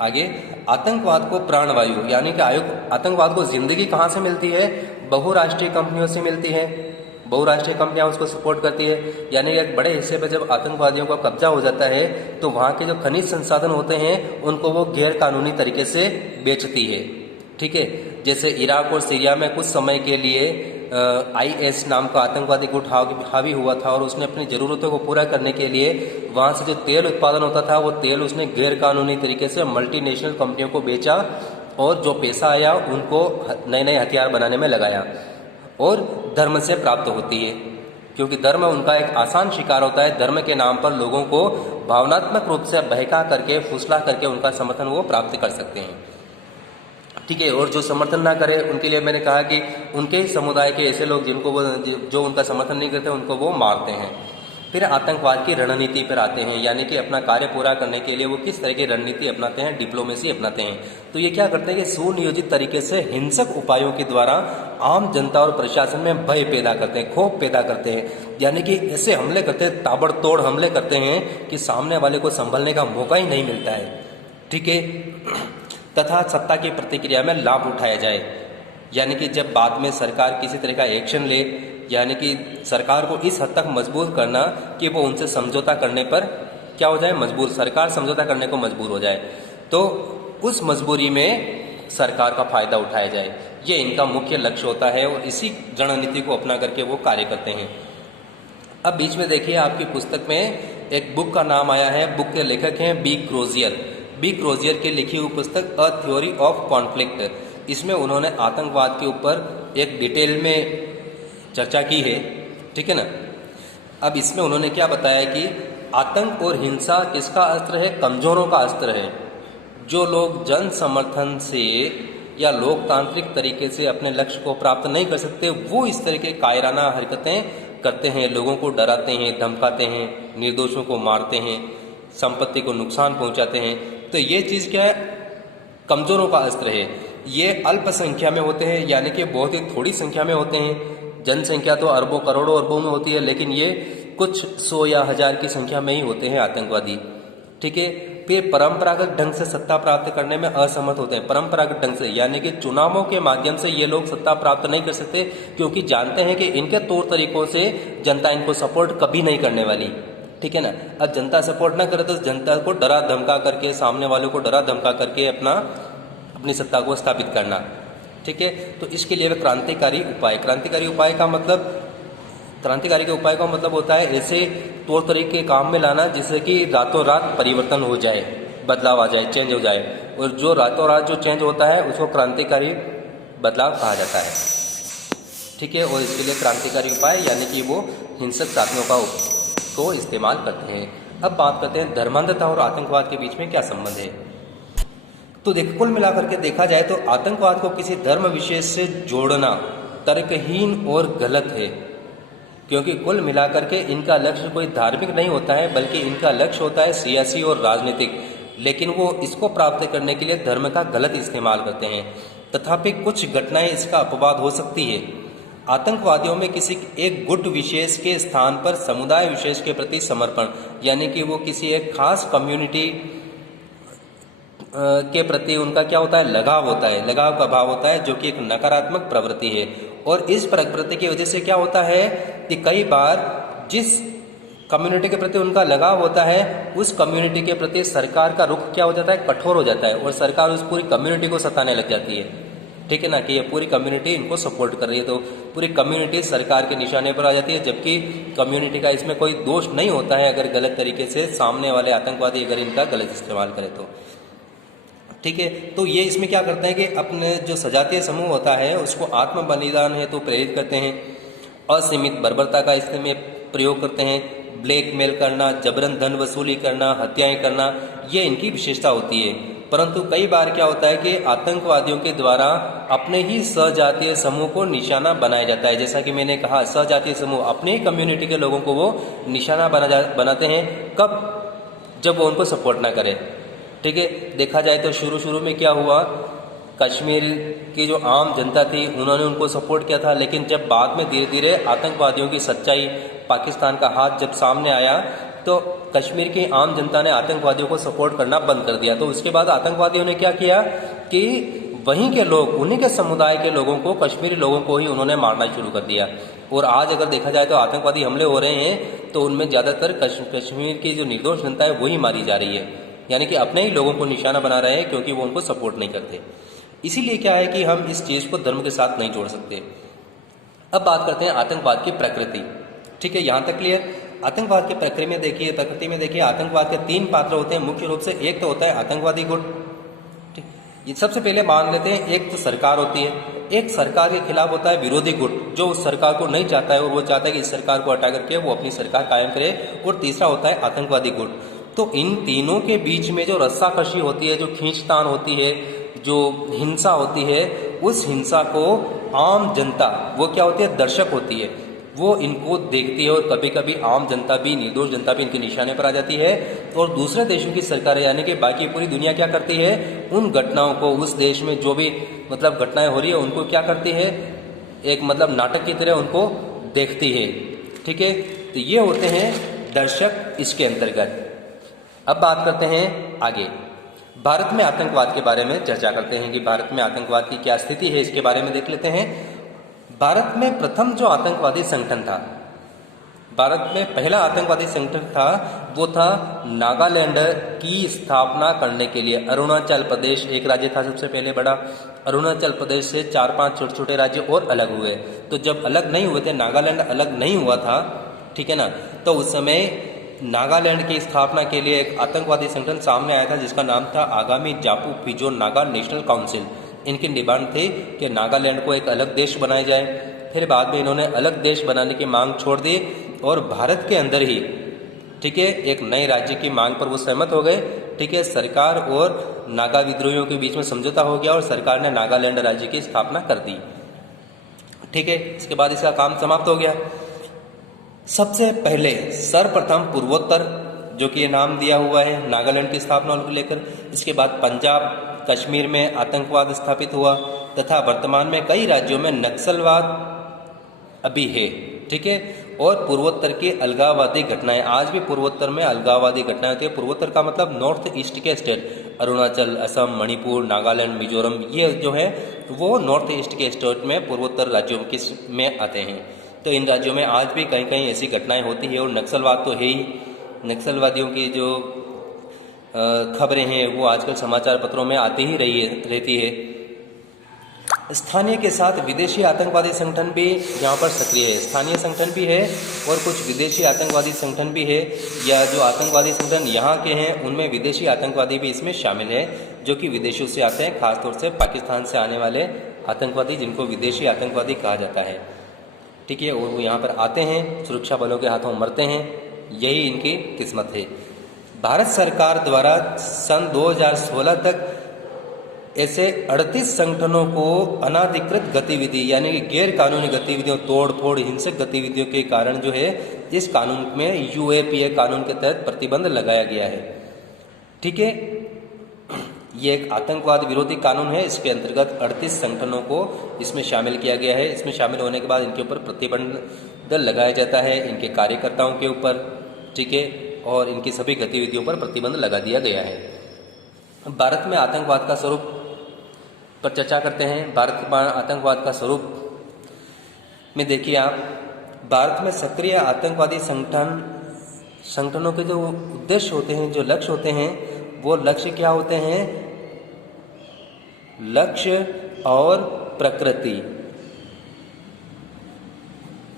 आगे। आतंकवाद को प्राणवायु, यानी कि आतंकवाद को जिंदगी कहाँ से मिलती है, बहुराष्ट्रीय कंपनियों से मिलती है। बहुराष्ट्रीय कंपनियां उसको सपोर्ट करती है, यानी एक बड़े हिस्से पर जब आतंकवादियों का कब्जा हो जाता है तो वहाँ के जो खनिज संसाधन होते हैं उनको वो गैर कानूनी तरीके से बेचती है। ठीक है, जैसे इराक और सीरिया में कुछ समय के लिए IS नाम का आतंकवादी गुट हावी हुआ था और उसने अपनी ज़रूरतों को पूरा करने के लिए वहाँ से जो तेल उत्पादन होता था वो तेल उसने गैर कानूनी तरीके से मल्टीनेशनल कंपनियों को बेचा और जो पैसा आया उनको नए नए हथियार बनाने में लगाया। और धर्म से प्राप्त होती है, क्योंकि धर्म उनका एक आसान शिकार होता है। धर्म के नाम पर लोगों को भावनात्मक रूप से बहका करके, फुसला करके उनका समर्थन वो प्राप्त कर सकते हैं। ठीक है, और जो समर्थन ना करे उनके लिए मैंने कहा कि उनके ही समुदाय के ऐसे लोग जिनको वो जो उनका समर्थन नहीं करते उनको वो मारते हैं। फिर आतंकवाद की रणनीति पर आते हैं, यानी कि अपना कार्य पूरा करने के लिए वो किस तरह की रणनीति अपनाते हैं, डिप्लोमेसी अपनाते हैं। तो ये क्या करते हैं कि सुनियोजित तरीके से हिंसक उपायों के द्वारा आम जनता और प्रशासन में भय पैदा करते हैं, खौफ पैदा करते हैं, यानी कि ऐसे हमले करते हैं, ताबड़तोड़ हमले करते हैं कि सामने वाले को संभलने का मौका ही नहीं मिलता है। ठीक है, तथा सत्ता की प्रतिक्रिया में लाभ उठाया जाए, यानी कि जब बाद में सरकार किसी तरह का एक्शन ले, यानी कि सरकार को इस हद तक मजबूर करना कि वो उनसे समझौता करने पर क्या हो जाए, मजबूर, सरकार समझौता करने को मजबूर हो जाए, तो उस मजबूरी में सरकार का फायदा उठाया जाए। ये इनका मुख्य लक्ष्य होता है और इसी रणनीति को अपना करके वो कार्य करते हैं। अब बीच में देखिए आपकी पुस्तक में एक बुक का नाम आया है, बुक के लेखक हैं बी क्रोजियर। बी क्रोजियर की लिखी हुई पुस्तक अ थ्योरी ऑफ कॉन्फ्लिक्ट, इसमें उन्होंने आतंकवाद के ऊपर एक डिटेल में चर्चा की है। ठीक है ना, अब इसमें उन्होंने क्या बताया कि आतंक और हिंसा किसका अस्त्र है, कमजोरों का अस्त्र है। जो लोग जन समर्थन से या लोकतांत्रिक तरीके से अपने लक्ष्य को प्राप्त नहीं कर सकते वो इस तरह के कायराना हरकतें करते हैं, लोगों को डराते हैं, धमकाते हैं, निर्दोषों को मारते हैं, संपत्ति को नुकसान पहुंचाते हैं। तो ये चीज़ क्या है, कमज़ोरों का अस्त्र है। ये अल्प संख्या में होते हैं, यानी कि बहुत ही थोड़ी संख्या में होते हैं। जनसंख्या तो अरबों करोड़ों अरबों में होती है, लेकिन ये कुछ 100 या 1000 की संख्या में ही होते हैं आतंकवादी। ठीक है। फिर परंपरागत ढंग से सत्ता प्राप्त करने में असमर्थ होते हैं। परंपरागत ढंग से यानी कि चुनावों के माध्यम से ये लोग सत्ता प्राप्त नहीं कर सकते, क्योंकि जानते हैं कि इनके तौर तरीकों से जनता इनको सपोर्ट कभी नहीं करने वाली। ठीक है ना। अब जनता सपोर्ट ना करे तो जनता को डरा धमका करके, सामने वालों को डरा धमका करके अपनी सत्ता को स्थापित करना। ठीक है। तो इसके लिए क्रांतिकारी उपाय, क्रांतिकारी उपाय का मतलब, क्रांतिकारी के उपाय का मतलब होता है ऐसे तौर तरीके काम में लाना जिससे कि रातों रात परिवर्तन हो जाए, बदलाव आ जाए, चेंज हो जाए। और जो रातों रात जो चेंज होता है उसको क्रांतिकारी बदलाव कहा जाता है। ठीक है। और इसके लिए क्रांतिकारी उपाय यानी कि वो हिंसक साधनों को इस्तेमाल करते हैं। अब बात करते हैं धर्मांधता और आतंकवाद के बीच में क्या संबंध है। तो देखो, कुल मिलाकर के देखा जाए तो आतंकवाद को किसी धर्म विशेष से जोड़ना तर्कहीन और गलत है, क्योंकि कुल मिलाकर के इनका लक्ष्य कोई धार्मिक नहीं होता है, बल्कि इनका लक्ष्य होता है सियासी और राजनीतिक। लेकिन वो इसको प्राप्त करने के लिए धर्म का गलत इस्तेमाल करते हैं। तथापि कुछ घटनाएं इसका अपवाद हो सकती है। आतंकवादियों में किसी एक गुट विशेष के स्थान पर समुदाय विशेष के प्रति समर्पण, यानी कि वो किसी एक खास कम्युनिटी के प्रति उनका क्या होता है, लगाव होता है, लगाव का भाव होता है, जो कि एक नकारात्मक प्रवृत्ति है। और इस प्रवृत्ति की वजह से क्या होता है कि कई बार जिस कम्युनिटी के प्रति उनका लगाव होता है, उस कम्युनिटी के प्रति सरकार का रुख क्या हो जाता है, कठोर हो जाता है, और सरकार उस पूरी कम्युनिटी को सताने लग जाती है। ठीक है ना, कि ये पूरी कम्युनिटी इनको सपोर्ट कर रही है, तो पूरी कम्युनिटी सरकार के निशाने पर आ जाती है, जबकि कम्युनिटी का इसमें कोई दोष नहीं होता है अगर गलत तरीके से सामने वाले आतंकवादी अगर इनका गलत इस्तेमाल करें तो। ठीक है। तो ये इसमें क्या करते हैं कि अपने जो सजातीय समूह होता है उसको आत्म बलिदान है तो प्रेरित करते हैं, असीमित बर्बरता का इसमें प्रयोग करते हैं, ब्लैकमेल करना, जबरन धन वसूली करना, हत्याएं करना, ये इनकी विशेषता होती है। परंतु कई बार क्या होता है कि आतंकवादियों के द्वारा अपने ही सजातीय समूह को निशाना बनाया जाता है। जैसा कि मैंने कहा, सजातीय समूह अपने ही कम्युनिटी के लोगों को वो निशाना बनाते हैं। कब? जब वो उनको सपोर्ट ना करे। ठीक है। देखा जाए तो शुरू में क्या हुआ, कश्मीर की जो आम जनता थी उन्होंने उनको सपोर्ट किया था, लेकिन जब बाद में धीरे धीरे आतंकवादियों की सच्चाई, पाकिस्तान का हाथ जब सामने आया, तो कश्मीर की आम जनता ने आतंकवादियों को सपोर्ट करना बंद कर दिया। तो उसके बाद आतंकवादियों ने क्या किया कि वहीं के लोग, उन्हीं के समुदाय के लोगों को, कश्मीरी लोगों को ही उन्होंने मारना शुरू कर दिया। और आज अगर देखा जाए तो आतंकवादी हमले हो रहे हैं तो उनमें ज़्यादातर कश्मीर की जो निर्दोष जनता है वही मारी जा रही है, यानी कि अपने ही लोगों को निशाना बना रहे हैं, क्योंकि वो उनको सपोर्ट नहीं करते। इसीलिए क्या है कि हम इस चीज़ को धर्म के साथ नहीं जोड़ सकते। अब बात करते हैं आतंकवाद की प्रकृति। ठीक है, यहाँ तक क्लियर। आतंकवाद की प्रकृति में देखिए आतंकवाद के 3 पात्र होते हैं मुख्य रूप से। एक तो होता है आतंकवादी गुट। ठीक, ये सबसे पहले मान लेते हैं, एक तो सरकार होती है, एक सरकार के खिलाफ होता है विरोधी गुट, जो उस सरकार को नहीं चाहता है और वो चाहता है कि इस सरकार को हटा करके वो अपनी सरकार कायम करे। और तीसरा होता है आतंकवादी गुट। तो इन तीनों के बीच में जो रस्साकशी होती है, जो खींचतान होती है, जो हिंसा होती है, उस हिंसा को आम जनता, वो क्या होती है, दर्शक होती है, वो इनको देखती है। और कभी कभी आम जनता भी, निर्दोष जनता भी इनके निशाने पर आ जाती है। और दूसरे देशों की सरकारें, यानी कि बाकी पूरी दुनिया क्या करती है, उन घटनाओं को, उस देश में जो भी मतलब घटनाएं हो रही है उनको क्या करती है, एक मतलब नाटक की तरह उनको देखती है। ठीक है। तो ये होते हैं दर्शक इसके अंतर्गत। अब बात करते हैं आगे, भारत में आतंकवाद के बारे में चर्चा करते हैं कि भारत में आतंकवाद की क्या स्थिति है, इसके बारे में देख लेते हैं। भारत में प्रथम जो आतंकवादी संगठन था, भारत में पहला आतंकवादी संगठन था, वो था नागालैंड की स्थापना करने के लिए। अरुणाचल प्रदेश एक राज्य था सबसे पहले बड़ा, अरुणाचल प्रदेश से 4-5 छोटे छोटे राज्य और अलग हुए। तो जब अलग नहीं हुए थे, नागालैंड अलग नहीं हुआ था, ठीक है ना, तो उस समय नागालैंड की स्थापना के लिए एक आतंकवादी संगठन सामने आया था जिसका नाम था आगामी जापू फिजो नागा नेशनल काउंसिल। इनकी डिमांड थी कि नागालैंड को एक अलग देश बनाया जाए। फिर बाद में इन्होंने अलग देश बनाने की मांग छोड़ दी और भारत के अंदर ही, ठीक है, एक नए राज्य की मांग पर वो सहमत हो गए। ठीक है, सरकार और नागा विद्रोहियों के बीच में समझौता हो गया और सरकार ने नागालैंड राज्य की स्थापना कर दी। ठीक है, इसके बाद इसका काम समाप्त हो गया। सबसे पहले सर्वप्रथम पूर्वोत्तर, जो कि ये नाम दिया हुआ है नागालैंड की स्थापना को लेकर, इसके बाद पंजाब कश्मीर में आतंकवाद स्थापित हुआ तथा वर्तमान में कई राज्यों में नक्सलवाद अभी है, ठीक है। और पूर्वोत्तर की अलगाववादी घटनाएं, आज भी पूर्वोत्तर में अलगाववादी घटनाएं होती है। पूर्वोत्तर का मतलब नॉर्थ ईस्ट के स्टेट, अरुणाचल, असम, मणिपुर, नागालैंड, मिजोरम, ये जो है वो नॉर्थ ईस्ट के स्टेट में पूर्वोत्तर राज्यों में आते हैं। तो इन राज्यों में आज भी कहीं कहीं ऐसी घटनाएं होती है और नक्सलवाद तो है ही। नक्सलवादियों की जो खबरें हैं वो आजकल समाचार पत्रों में आती ही रहती है। स्थानीय के साथ विदेशी आतंकवादी संगठन भी यहाँ पर सक्रिय है। स्थानीय संगठन भी है और कुछ विदेशी आतंकवादी संगठन भी है, या जो आतंकवादी संगठन यहाँ के हैं उनमें विदेशी आतंकवादी भी इसमें शामिल है, जो कि विदेशों से आते हैं, खासतौर से पाकिस्तान से आने वाले आतंकवादी, जिनको विदेशी आतंकवादी कहा जाता है, ठीक है। और वो यहाँ पर आते हैं, सुरक्षा बलों के हाथों मरते हैं, यही इनकी किस्मत है। भारत सरकार द्वारा सन 2016 तक ऐसे 38 संगठनों को अनाधिकृत गतिविधि यानी कि गैर कानूनी गतिविधियों, तोड़ फोड़, हिंसक गतिविधियों के कारण जो है इस कानून में यूएपीए कानून के तहत प्रतिबंध लगाया गया है, ठीक है। ये एक आतंकवाद विरोधी कानून है। इसके अंतर्गत 38 संगठनों को इसमें शामिल किया गया है। इसमें शामिल होने के बाद इनके ऊपर प्रतिबंध लगाया जाता है, इनके कार्यकर्ताओं के ऊपर, ठीक है, और इनकी सभी गतिविधियों पर प्रतिबंध लगा दिया गया है। भारत में आतंकवाद का स्वरूप पर चर्चा करते हैं। भारत में आतंकवाद का स्वरूप में देखिए आप, भारत में सक्रिय आतंकवादी संगठनों के जो उद्देश्य होते हैं, जो लक्ष्य होते हैं, वो लक्ष्य क्या होते हैं? लक्ष्य और प्रकृति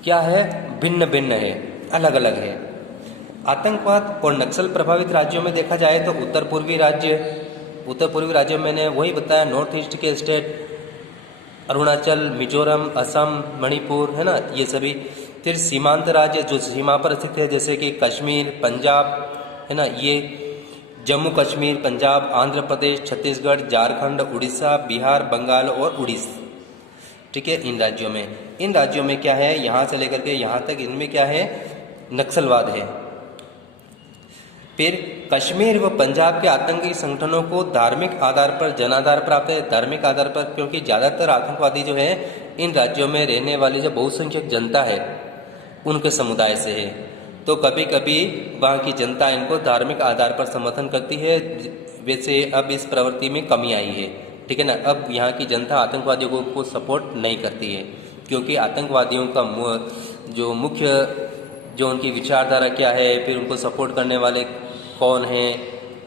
क्या है? भिन्न भिन्न है, अलग अलग है। आतंकवाद और नक्सल प्रभावित राज्यों में देखा जाए तो उत्तर पूर्वी राज्यों में मैंने वही बताया, नॉर्थ ईस्ट के स्टेट, अरुणाचल, मिजोरम, असम, मणिपुर, है ना, ये सभी। फिर सीमांत राज्य जो सीमा पर स्थित है, जैसे कि कश्मीर, पंजाब, है ना, ये जम्मू कश्मीर, पंजाब, आंध्र प्रदेश, छत्तीसगढ़, झारखंड, उड़ीसा, बिहार, बंगाल और उड़ीसा, ठीक है। इन राज्यों में क्या है, यहाँ से लेकर के यहाँ तक इनमें क्या है? नक्सलवाद है। फिर कश्मीर व पंजाब के आतंकी संगठनों को धार्मिक आधार पर जनाधार प्राप्त है। धार्मिक आधार पर क्योंकि ज़्यादातर आतंकवादी जो है इन राज्यों में रहने वाली जो बहुसंख्यक जनता है उनके समुदाय से है, तो कभी कभी वहाँ की जनता इनको धार्मिक आधार पर समर्थन करती है। वैसे अब इस प्रवृत्ति में कमी आई है, ठीक है ना। अब यहाँ की जनता आतंकवादियों को सपोर्ट नहीं करती है, क्योंकि आतंकवादियों का मुख्य जो उनकी विचारधारा क्या है, फिर उनको सपोर्ट करने वाले कौन हैं,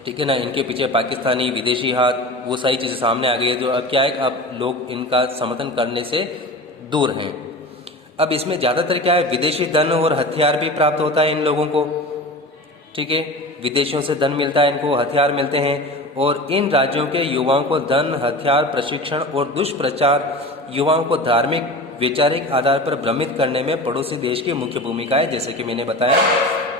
ठीक है ना, इनके पीछे पाकिस्तानी विदेशी हाथ, वो सारी चीज़ें सामने आ गई है। जो अब क्या है, अब लोग इनका समर्थन करने से दूर हैं। अब इसमें ज़्यादातर क्या है, विदेशी धन और हथियार भी प्राप्त होता है इन लोगों को, ठीक है। विदेशों से धन मिलता है इनको, हथियार मिलते हैं, और इन राज्यों के युवाओं को धन, हथियार, प्रशिक्षण और दुष्प्रचार युवाओं को धार्मिक वैचारिक आधार पर भ्रमित करने में पड़ोसी देश की मुख्य भूमिका है। जैसे कि मैंने बताया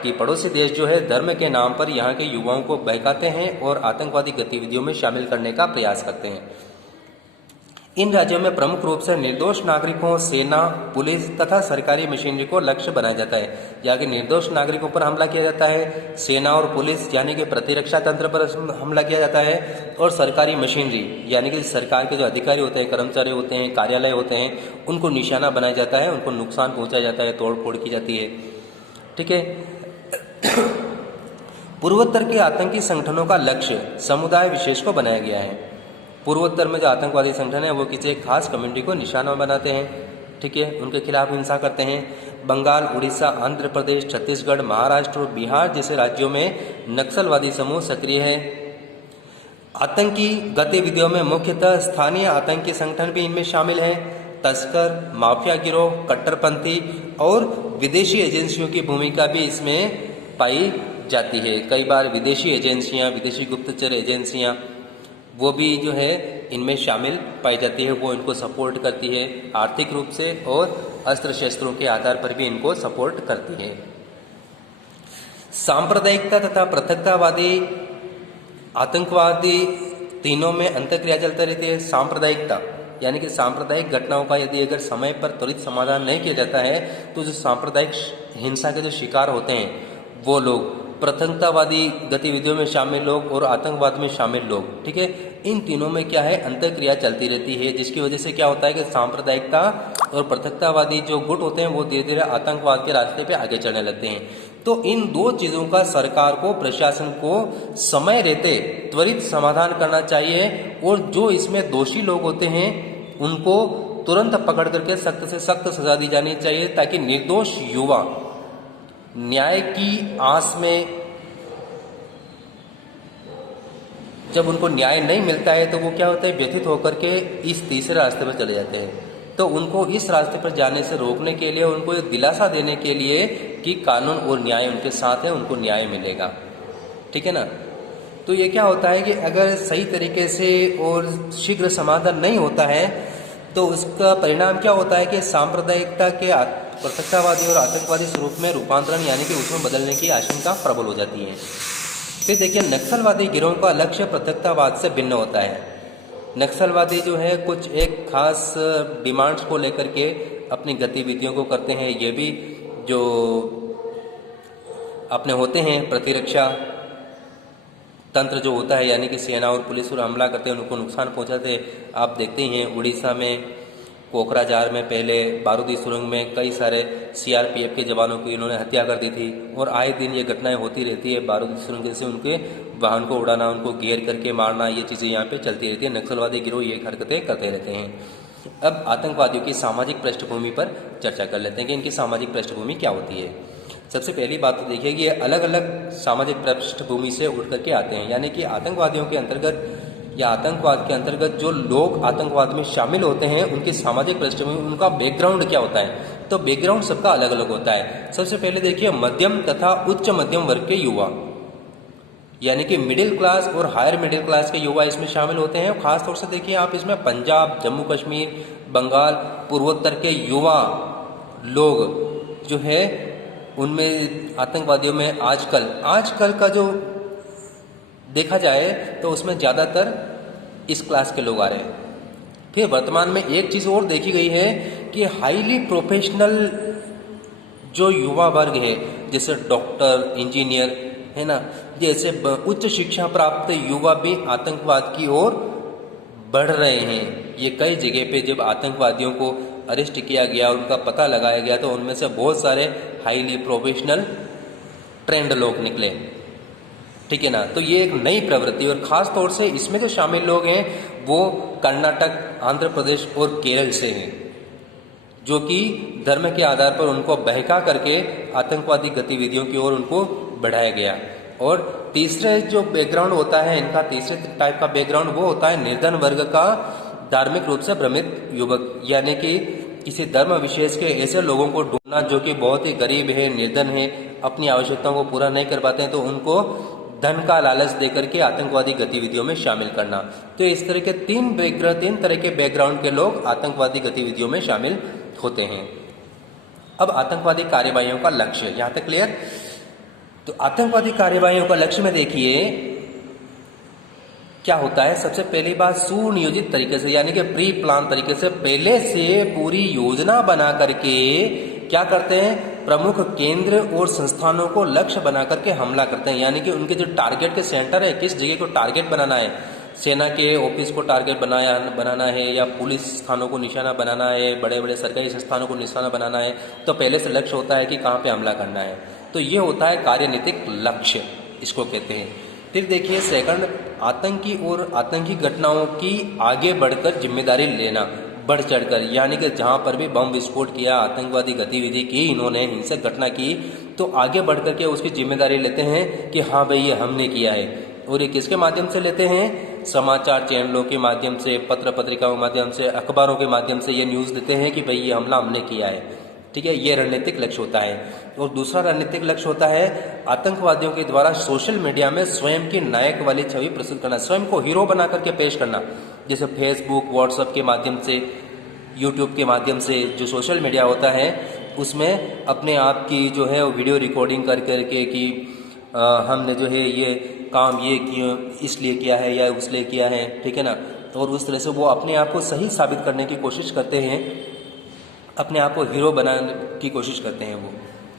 कि पड़ोसी देश जो है धर्म के नाम पर यहाँ के युवाओं को बहकाते हैं और आतंकवादी गतिविधियों में शामिल करने का प्रयास करते हैं। इन राज्यों में प्रमुख रूप से निर्दोष नागरिकों, सेना, पुलिस तथा सरकारी मशीनरी को लक्ष्य बनाया जाता है। यहाँ के निर्दोष नागरिकों पर हमला किया जाता है, सेना और पुलिस यानी कि प्रतिरक्षा तंत्र पर हमला किया जाता है, और सरकारी मशीनरी यानी कि सरकार के जो अधिकारी होते हैं, कर्मचारी होते हैं, कार्यालय होते हैं, उनको निशाना बनाया जाता है, उनको नुकसान पहुँचाया जाता है, तोड़ फोड़ की जाती है, ठीक है। पूर्वोत्तर के आतंकी संगठनों का लक्ष्य समुदाय विशेष को बनाया गया है। पूर्वोत्तर में जो आतंकवादी संगठन है वो किसी एक खास कम्युनिटी को निशाना बनाते हैं, ठीक है, उनके खिलाफ हिंसा करते हैं। बंगाल, उड़ीसा, आंध्र प्रदेश, छत्तीसगढ़, महाराष्ट्र और बिहार जैसे राज्यों में नक्सलवादी समूह सक्रिय है। आतंकी गतिविधियों में मुख्यतः स्थानीय आतंकी संगठन भी इनमें शामिल हैं। तस्कर, माफिया गिरोह, कट्टरपंथी और विदेशी एजेंसियों की भूमिका भी इसमें पाई जाती है। कई बार विदेशी एजेंसियां, विदेशी गुप्तचर एजेंसियां वो भी जो है इनमें शामिल पाई जाती है, वो इनको सपोर्ट करती है आर्थिक रूप से, और अस्त्र शस्त्रों के आधार पर भी इनको सपोर्ट करती है। सांप्रदायिकता तथा पृथकतावादी आतंकवादी तीनों में अंतर्क्रिया चलती रहती है। सांप्रदायिकता यानी कि सांप्रदायिक घटनाओं का यदि अगर समय पर त्वरित समाधान नहीं किया जाता है तो जो सांप्रदायिक हिंसा के जो शिकार होते हैं वो लोग, प्रथमतावादी गतिविधियों में शामिल लोग और आतंकवाद में शामिल लोग, ठीक है, इन तीनों में क्या है अंतःक्रिया चलती रहती है, जिसकी वजह से क्या होता है कि सांप्रदायिकता और पृथकतावादी जो गुट होते हैं वो धीरे धीरे आतंकवाद के रास्ते पे आगे चलने लगते हैं। तो इन दो चीज़ों का सरकार को, प्रशासन को समय रहते त्वरित समाधान करना चाहिए और जो इसमें दोषी लोग होते हैं उनको तुरंत पकड़ करके सख्त से सख्त सजा दी जानी चाहिए, ताकि निर्दोष युवा न्याय की आस में जब उनको न्याय नहीं मिलता है तो वो क्या होता है, व्यथित होकर के इस तीसरे रास्ते पर चले जाते हैं। तो उनको इस रास्ते पर जाने से रोकने के लिए, उनको एक दिलासा देने के लिए कि कानून और न्याय उनके साथ है, उनको न्याय मिलेगा, ठीक है ना। तो ये क्या होता है कि अगर सही तरीके से और शीघ्र समाधान नहीं होता है तो उसका परिणाम क्या होता है कि सांप्रदायिकता के पृथकतावादी और आतंकवादी स्वरूप में रूपांतरण यानी कि उसमें बदलने की आशंका प्रबल हो जाती है। फिर देखिए, नक्सलवादी गिरोह का लक्ष्य पृथकतावाद से भिन्न होता है। नक्सलवादी जो है कुछ एक खास डिमांड्स को लेकर के अपनी गतिविधियों को करते हैं। ये भी जो अपने होते हैं प्रतिरक्षा तंत्र जो होता है, यानी कि सेना और पुलिस पर हमला करते हैं, उनको नुकसान पहुंचाते। आप देखते ही हैं उड़ीसा में कोकराझार में पहले बारूदी सुरंग में कई सारे सीआरपीएफ के जवानों की इन्होंने हत्या कर दी थी, और आए दिन ये घटनाएं होती रहती है। बारूदी सुरंग से उनके वाहन को उड़ाना, उनको घेर करके मारना, ये चीज़ें यहाँ पे चलती रहती है। नक्सलवादी गिरोह ये हरकतें करते रहते हैं। अब आतंकवादियों की सामाजिक पृष्ठभूमि पर चर्चा कर लेते हैं कि इनकी सामाजिक पृष्ठभूमि क्या होती है। सबसे पहली बात तो देखिए कि ये अलग अलग सामाजिक पृष्ठभूमि से उठ करके आते हैं, यानी कि आतंकवादियों के अंतर्गत या आतंकवाद के अंतर्गत जो लोग आतंकवाद में शामिल होते हैं उनकी सामाजिक पृष्ठभूमि, उनका बैकग्राउंड क्या होता है। तो बैकग्राउंड सबका अलग अलग होता है। सबसे पहले देखिए, मध्यम तथा उच्च मध्यम वर्ग के युवा, यानी कि मिडिल क्लास और हायर मिडिल क्लास के युवा इसमें शामिल होते हैं। खासतौर से देखिए आप इसमें पंजाब, जम्मू कश्मीर, बंगाल, पूर्वोत्तर के युवा लोग जो है उनमें आतंकवादियों में आजकल का जो देखा जाए तो उसमें ज़्यादातर इस क्लास के लोग आ रहे हैं। फिर वर्तमान में एक चीज़ और देखी गई है कि हाईली प्रोफेशनल जो युवा वर्ग है, जैसे डॉक्टर, इंजीनियर है ना, जैसे उच्च शिक्षा प्राप्त युवा भी आतंकवाद की ओर बढ़ रहे हैं। ये कई जगह पे जब आतंकवादियों को अरेस्ट किया गया, उनका पता लगाया गया, तो उनमें से बहुत सारे हाईली प्रोफेशनल ट्रेंड लोग निकले, ठीक है ना। तो ये एक नई प्रवृत्ति, और ख़ास तौर से इसमें जो शामिल लोग हैं वो कर्नाटक, आंध्र प्रदेश और केरल से हैं, जो कि धर्म के आधार पर उनको बहका करके आतंकवादी गतिविधियों की ओर उनको बढ़ाया गया। और तीसरे जो बैकग्राउंड होता है इनका, तीसरे टाइप का बैकग्राउंड वो होता है निर्धन वर्ग का धार्मिक रूप से भ्रमित युवक, यानी कि किसी धर्म विशेष के ऐसे लोगों को ढूंढना जो कि बहुत ही गरीब है, निर्धन है, अपनी आवश्यकताओं को पूरा नहीं कर पाते हैं, तो उनको धन का लालच देकर के आतंकवादी गतिविधियों में शामिल करना। तो इस तरह के तीन तरह के बैकग्राउंड के लोग आतंकवादी गतिविधियों में शामिल होते हैं। अब आतंकवादी कार्यवाहियों का लक्ष्य, यहाँ तक क्लियर। तो आतंकवादी कार्यवाहियों का लक्ष्य में देखिए क्या होता है। सबसे पहली बात, सुनियोजित तरीके से, यानी कि प्री प्लान तरीके से पहले से पूरी योजना बना करके क्या करते हैं, प्रमुख केंद्र और संस्थानों को लक्ष्य बना करके हमला करते हैं। यानी कि उनके जो टारगेट के सेंटर है, किस जगह को टारगेट बनाना है, सेना के ऑफिस को टारगेट बनाना है, या पुलिस थानों को निशाना बनाना है, बड़े बड़े सरकारी संस्थानों को निशाना बनाना है, तो पहले से लक्ष्य होता है कि कहाँ पे हमला करना है। तो ये होता है कार्यनीतिक लक्ष्य, इसको कहते हैं। फिर देखिए सेकंड, आतंकी और आतंकी घटनाओं की आगे बढ़कर जिम्मेदारी लेना, बढ़ चढ़कर, यानी कि जहाँ पर भी बम विस्फोट किया, आतंकवादी गतिविधि की, इन्होंने हिंसक घटना की, तो आगे बढ़ करके उसकी जिम्मेदारी लेते हैं कि हाँ भाई ये हमने किया है। और ये किसके माध्यम से लेते हैं, समाचार चैनलों के माध्यम से, पत्र पत्रिकाओं के माध्यम से, अखबारों के माध्यम से ये न्यूज़ देते हैं कि भाई ये हमला हमने किया है, ठीक है। ये रणनीतिक लक्ष्य होता है। और दूसरा रणनीतिक लक्ष्य होता है आतंकवादियों के द्वारा सोशल मीडिया में स्वयं की नायक वाली छवि प्रस्तुत करना, स्वयं को हीरो बना करके पेश करना, जैसे फेसबुक, व्हाट्सएप के माध्यम से, यूट्यूब के माध्यम से, जो सोशल मीडिया होता है उसमें अपने आप की जो है वीडियो रिकॉर्डिंग कर करके कि हमने जो है ये काम ये क्यों इसलिए किया है या उसलिए किया है, ठीक है ना। और उस तरह से वो अपने आप को सही साबित करने की कोशिश करते हैं, अपने आप को हीरो बनाने की कोशिश करते हैं वो।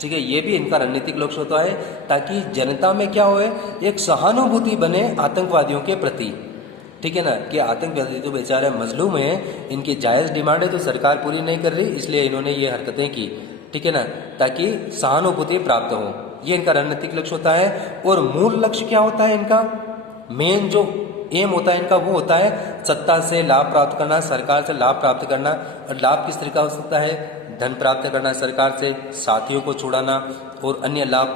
ठीक है, ये भी इनका रणनीतिक लक्ष्य होता है ताकि जनता में क्या होए, एक सहानुभूति बने आतंकवादियों के प्रति। ठीक है ना, कि आतंकवादी तो बेचारे मजलूम हैं, इनकी जायज़ डिमांड है तो सरकार पूरी नहीं कर रही, इसलिए इन्होंने ये हरकतें की। ठीक है ना, ताकि सहानुभूति प्राप्त हो, ये इनका रणनीतिक लक्ष्य होता है। और मूल लक्ष्य क्या होता है इनका, मेन जो एम होता है इनका वो होता है सत्ता से लाभ प्राप्त करना, सरकार से लाभ प्राप्त करना। और लाभ किस तरह का हो सकता है, धन प्राप्त करना सरकार से, साथियों को छुड़ाना और अन्य लाभ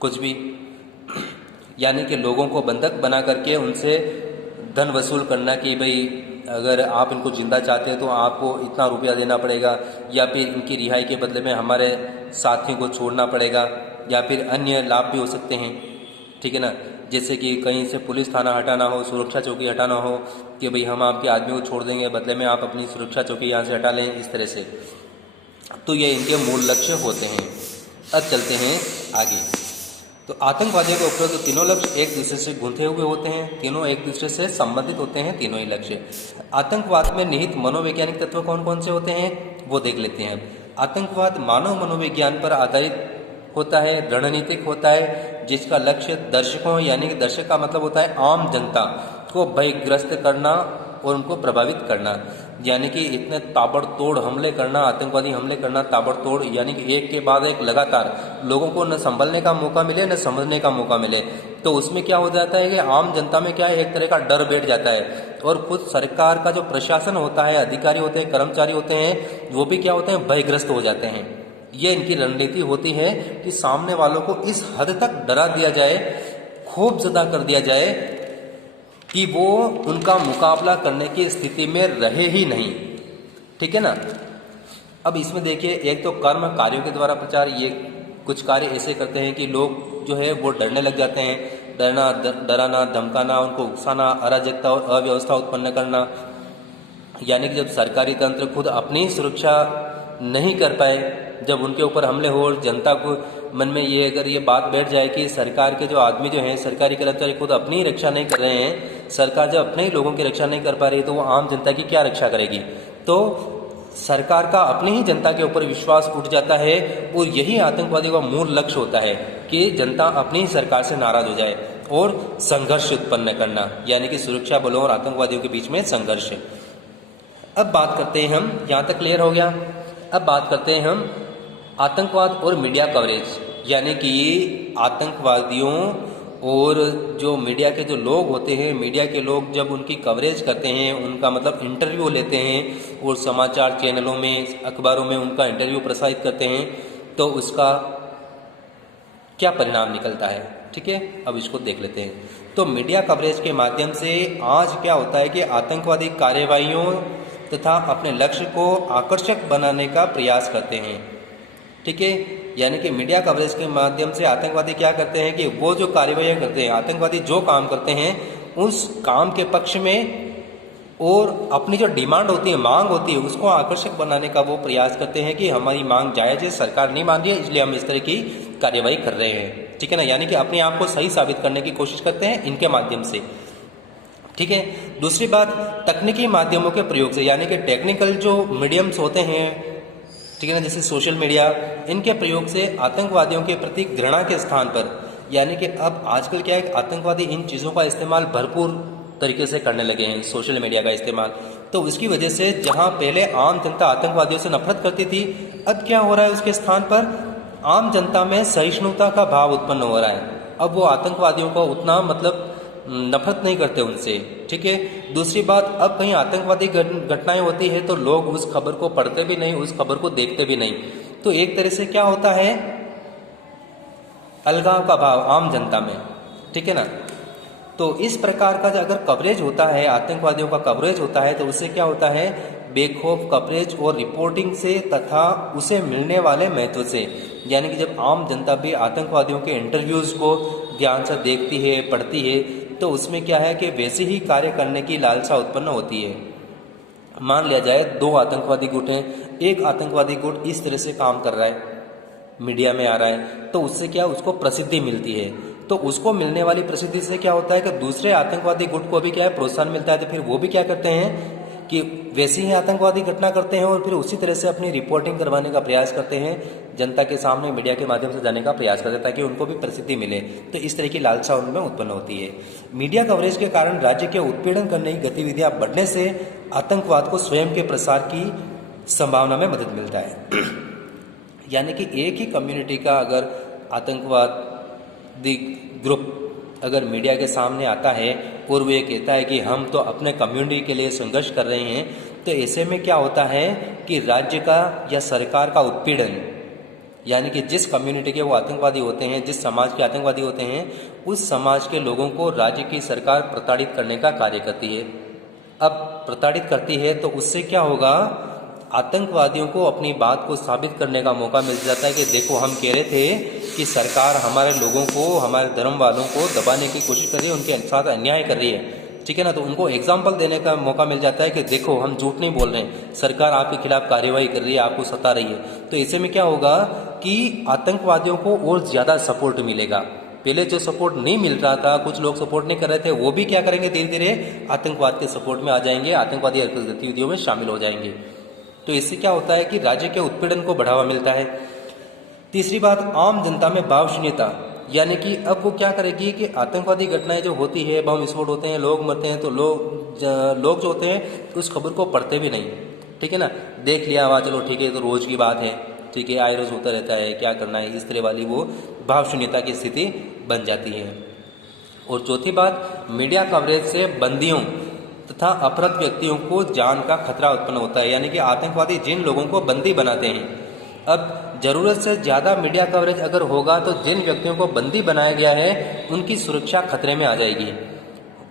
कुछ भी, यानी कि लोगों को बंधक बना करके उनसे धन वसूल करना कि भाई अगर आप इनको जिंदा चाहते हैं तो आपको इतना रुपया देना पड़ेगा, या फिर इनकी रिहाई के बदले में हमारे साथियों को छोड़ना पड़ेगा, या फिर अन्य लाभ भी हो सकते हैं। ठीक है ना, जैसे कि कहीं से पुलिस थाना हटाना हो, सुरक्षा चौकी हटाना हो, कि भाई हम आपके आदमी को छोड़ देंगे, बदले में आप अपनी सुरक्षा चौकी यहाँ से हटा लें, इस तरह से। तो ये इनके मूल लक्ष्य होते हैं। अब चलते हैं आगे। तो आतंकवादियों के उपरोक्त तीनों लक्ष्य एक दूसरे से गुंथे हुए होते हैं, तीनों एक दूसरे से संबंधित होते हैं, तीनों ही लक्ष्य। आतंकवाद में निहित मनोवैज्ञानिक तत्व कौन कौन से होते हैं वो देख लेते हैं। आतंकवाद मानव मनोविज्ञान पर आधारित होता है, रणनीतिक होता है, जिसका लक्ष्य दर्शकों, यानी कि दर्शक का मतलब होता है आम जनता को भयग्रस्त करना और उनको प्रभावित करना। यानी कि इतने ताबड़तोड़ हमले करना, आतंकवादी हमले करना ताबड़तोड़, यानी कि एक के बाद एक लगातार, लोगों को न संभलने का मौका मिले न समझने का मौका मिले। तो उसमें क्या हो जाता है कि आम जनता में क्या है, एक तरह का डर बैठ जाता है। और खुद सरकार का जो प्रशासन होता है, अधिकारी होते हैं, कर्मचारी होते हैं, वो भी क्या होते हैं, भयग्रस्त हो जाते हैं। ये इनकी रणनीति होती है कि सामने वालों को इस हद तक डरा दिया जाए, खौफजदा कर दिया जाए कि वो उनका मुकाबला करने की स्थिति में रहे ही नहीं। ठीक है ना। अब इसमें देखिए, एक तो कर्म कार्यों के द्वारा प्रचार, ये कुछ कार्य ऐसे करते हैं कि लोग जो है वो डरने लग जाते हैं। डराना, धमकाना, उनको उकसाना, अराजकता और अव्यवस्था उत्पन्न करना। यानी कि जब सरकारी तंत्र खुद अपनी सुरक्षा नहीं कर पाए, जब उनके ऊपर हमले हो और जनता को मन में ये अगर ये बात बैठ जाए कि सरकार के जो आदमी जो हैं, सरकारी कर्मचारी खुद अपनी रक्षा नहीं कर रहे हैं, सरकार जब अपने ही लोगों की रक्षा नहीं कर पा रही, तो वो आम जनता की क्या रक्षा करेगी। तो सरकार का अपनी ही जनता के ऊपर विश्वास उठ जाता है। और यही आतंकवादियों का मूल लक्ष्य होता है कि जनता अपनी ही सरकार से नाराज हो जाए और संघर्ष उत्पन्न करना, यानी कि सुरक्षा बलों और आतंकवादियों के बीच में संघर्ष। अब बात करते हैं हम, यहाँ तक क्लियर हो गया। अब बात करते हैं हम आतंकवाद और मीडिया कवरेज, यानी कि आतंकवादियों और जो मीडिया के जो लोग होते हैं, मीडिया के लोग जब उनकी कवरेज करते हैं, उनका मतलब इंटरव्यू लेते हैं और समाचार चैनलों में, अखबारों में उनका इंटरव्यू प्रसारित करते हैं, तो उसका क्या परिणाम निकलता है। ठीक है, अब इसको देख लेते हैं। तो मीडिया कवरेज के माध्यम से आज क्या होता है कि आतंकवादी कार्यवाहियों तथा अपने लक्ष्य को आकर्षक बनाने का प्रयास करते हैं। ठीक है, यानी कि मीडिया कवरेज के माध्यम से आतंकवादी क्या करते हैं कि वो जो कार्यवाही करते हैं, आतंकवादी जो काम करते हैं, उस काम के पक्ष में और अपनी जो डिमांड होती है, मांग होती है, उसको आकर्षक बनाने का वो प्रयास करते हैं कि हमारी मांग जायज़ है, सरकार नहीं मान रही है, इसलिए हम इस तरह की कार्यवाही कर रहे हैं। ठीक है ना, यानी कि अपने आप को सही साबित करने की कोशिश करते हैं इनके माध्यम से। ठीक है, दूसरी बात, तकनीकी माध्यमों के प्रयोग से, यानी कि टेक्निकल जो मीडियम्स होते हैं, ठीक है ना, जैसे सोशल मीडिया, इनके प्रयोग से आतंकवादियों के प्रति घृणा के स्थान पर, यानी कि अब आजकल क्या है, आतंकवादी इन चीज़ों का इस्तेमाल भरपूर तरीके से करने लगे हैं, सोशल मीडिया का इस्तेमाल। तो उसकी वजह से जहां पहले आम जनता आतंकवादियों से नफरत करती थी, अब क्या हो रहा है, उसके स्थान पर आम जनता में सहिष्णुता का भाव उत्पन्न हो रहा है। अब वो आतंकवादियों को उतना मतलब नफरत नहीं करते उनसे। ठीक है, दूसरी बात, अब कहीं आतंकवादी घटनाएं होती है तो लोग उस खबर को पढ़ते भी नहीं, उस खबर को देखते भी नहीं। तो एक तरह से क्या होता है, अलगाव का भाव आम जनता में। ठीक है ना। तो इस प्रकार का अगर कवरेज होता है, आतंकवादियों का कवरेज होता है, तो उससे क्या होता है, बेखौफ कवरेज और रिपोर्टिंग से तथा उसे मिलने वाले महत्व से, यानी कि जब आम जनता भी आतंकवादियों के इंटरव्यूज़ को ध्यान से देखती है, पढ़ती है, तो उसमें क्या है कि वैसे ही कार्य करने की लालसा उत्पन्न होती है। मान लिया जाए 2 आतंकवादी गुट हैं, एक आतंकवादी गुट इस तरह से काम कर रहा है, मीडिया में आ रहा है, तो उससे क्या उसको प्रसिद्धि मिलती है। तो उसको मिलने वाली प्रसिद्धि से क्या होता है कि दूसरे आतंकवादी गुट को भी क्या है प्रोत्साहन मिलता है, तो फिर वो भी क्या करते हैं कि वैसी ही आतंकवादी घटना करते हैं और फिर उसी तरह से अपनी रिपोर्टिंग करवाने का प्रयास करते हैं, जनता के सामने मीडिया के माध्यम से जाने का प्रयास करते हैं ताकि उनको भी प्रसिद्धि मिले। तो इस तरह की लालसा उनमें उत्पन्न होती है। मीडिया कवरेज के कारण राज्य के उत्पीड़न करने की गतिविधियां बढ़ने से आतंकवाद को स्वयं के प्रसार की संभावना में मदद मिलता है। यानी कि एक ही कम्युनिटी का अगर आतंकवादी ग्रुप अगर मीडिया के सामने आता है और वो ये कहता है कि हम तो अपने कम्युनिटी के लिए संघर्ष कर रहे हैं, तो ऐसे में क्या होता है कि राज्य का या सरकार का उत्पीड़न, यानी कि जिस कम्युनिटी के वो आतंकवादी होते हैं, जिस समाज के आतंकवादी होते हैं, उस समाज के लोगों को राज्य की सरकार प्रताड़ित करने का कार्य करती है। अब प्रताड़ित करती है तो उससे क्या होगा, आतंकवादियों को अपनी बात को साबित करने का मौका मिल जाता है कि देखो हम कह रहे थे कि सरकार हमारे लोगों को, हमारे धर्म वालों को दबाने की कोशिश कर रही है, उनके साथ अन्याय कर रही है, ठीक है ना। तो उनको एग्जाम्पल देने का मौका मिल जाता है कि देखो हम झूठ नहीं बोल रहे हैं, सरकार आपके खिलाफ कार्रवाई कर रही है, आपको सता रही है। तो ऐसे में क्या होगा कि आतंकवादियों को और ज़्यादा सपोर्ट मिलेगा। पहले जो सपोर्ट नहीं मिल रहा था, कुछ लोग सपोर्ट नहीं कर रहे थे, वो भी क्या करेंगे, धीरे धीरे आतंकवाद के सपोर्ट में आ जाएंगे, आतंकवादी गतिविधियों में शामिल हो जाएंगे। तो इससे क्या होता है कि राज्य के उत्पीड़न को बढ़ावा मिलता है। तीसरी बात, आम जनता में भाव शून्यता, यानी कि अब वो क्या करेगी कि आतंकवादी घटनाएं जो होती है, बम विस्फोट होते हैं, लोग मरते हैं, तो लोग जो होते हैं उस खबर को पढ़ते भी नहीं, ठीक है ना। देख लिया वहाँ, चलो ठीक है, तो रोज की बात है, ठीक है, आए रोज होता रहता है, क्या करना है, इस तरह वाली वो भाव शून्यता की स्थिति बन जाती है। और चौथी बात, मीडिया कवरेज से बंदियों तथा अपराध व्यक्तियों को जान का खतरा उत्पन्न होता है, यानी कि आतंकवादी जिन लोगों को बंदी बनाते हैं, अब जरूरत से ज़्यादा मीडिया कवरेज अगर होगा तो जिन व्यक्तियों को बंदी बनाया गया है उनकी सुरक्षा खतरे में आ जाएगी।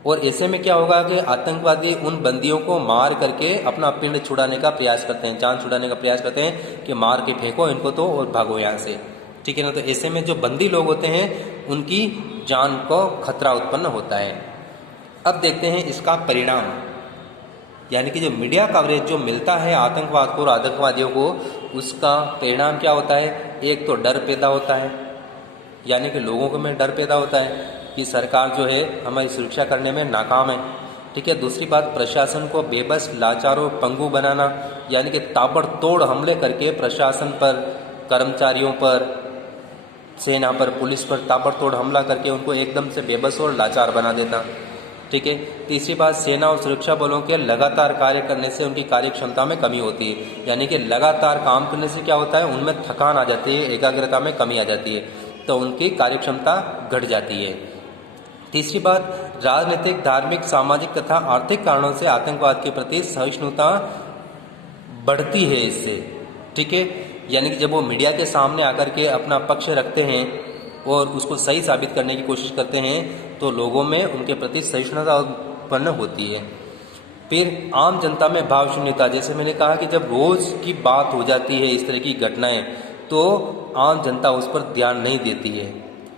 और ऐसे में क्या होगा कि आतंकवादी उन बंदियों को मार करके अपना पिंड छुड़ाने का प्रयास करते हैं, जान छुड़ाने का प्रयास करते हैं कि मार के फेंको इनको तो और भागो यहाँ से, ठीक है ना। तो ऐसे में जो बंदी लोग होते हैं उनकी जान को खतरा उत्पन्न होता है। अब देखते हैं इसका परिणाम, यानी कि जो मीडिया कवरेज जो मिलता है आतंकवाद को और आतंकवादियों को, उसका परिणाम क्या होता है। एक तो डर पैदा होता है, यानी कि लोगों में डर पैदा होता है कि सरकार जो है हमारी सुरक्षा करने में नाकाम है, ठीक है। दूसरी बात, प्रशासन को बेबस, लाचार और पंगु बनाना, यानी कि ताबड़तोड़ हमले करके प्रशासन पर, कर्मचारियों पर, सेना पर, पुलिस पर ताबड़तोड़ हमला करके उनको एकदम से बेबस और लाचार बना देना, ठीक है। तीसरी बात, सेना और सुरक्षा बलों के लगातार कार्य करने से उनकी कार्य क्षमता में कमी होती है, यानी कि लगातार काम करने से क्या होता है, उनमें थकान आ जाती है, एकाग्रता में कमी आ जाती है, तो उनकी कार्य क्षमता घट जाती है। तीसरी बात, राजनीतिक, धार्मिक, सामाजिक तथा आर्थिक कारणों से आतंकवाद के प्रति सहिष्णुता बढ़ती है इससे, ठीक है। यानी कि जब वो मीडिया के सामने आकर के अपना पक्ष रखते हैं और उसको सही साबित करने की कोशिश करते हैं तो लोगों में उनके प्रति सहिष्णुता उत्पन्न होती है। फिर आम जनता में भाव शून्यता, जैसे मैंने कहा कि जब रोज की बात हो जाती है इस तरह की घटनाएं तो आम जनता उस पर ध्यान नहीं देती है,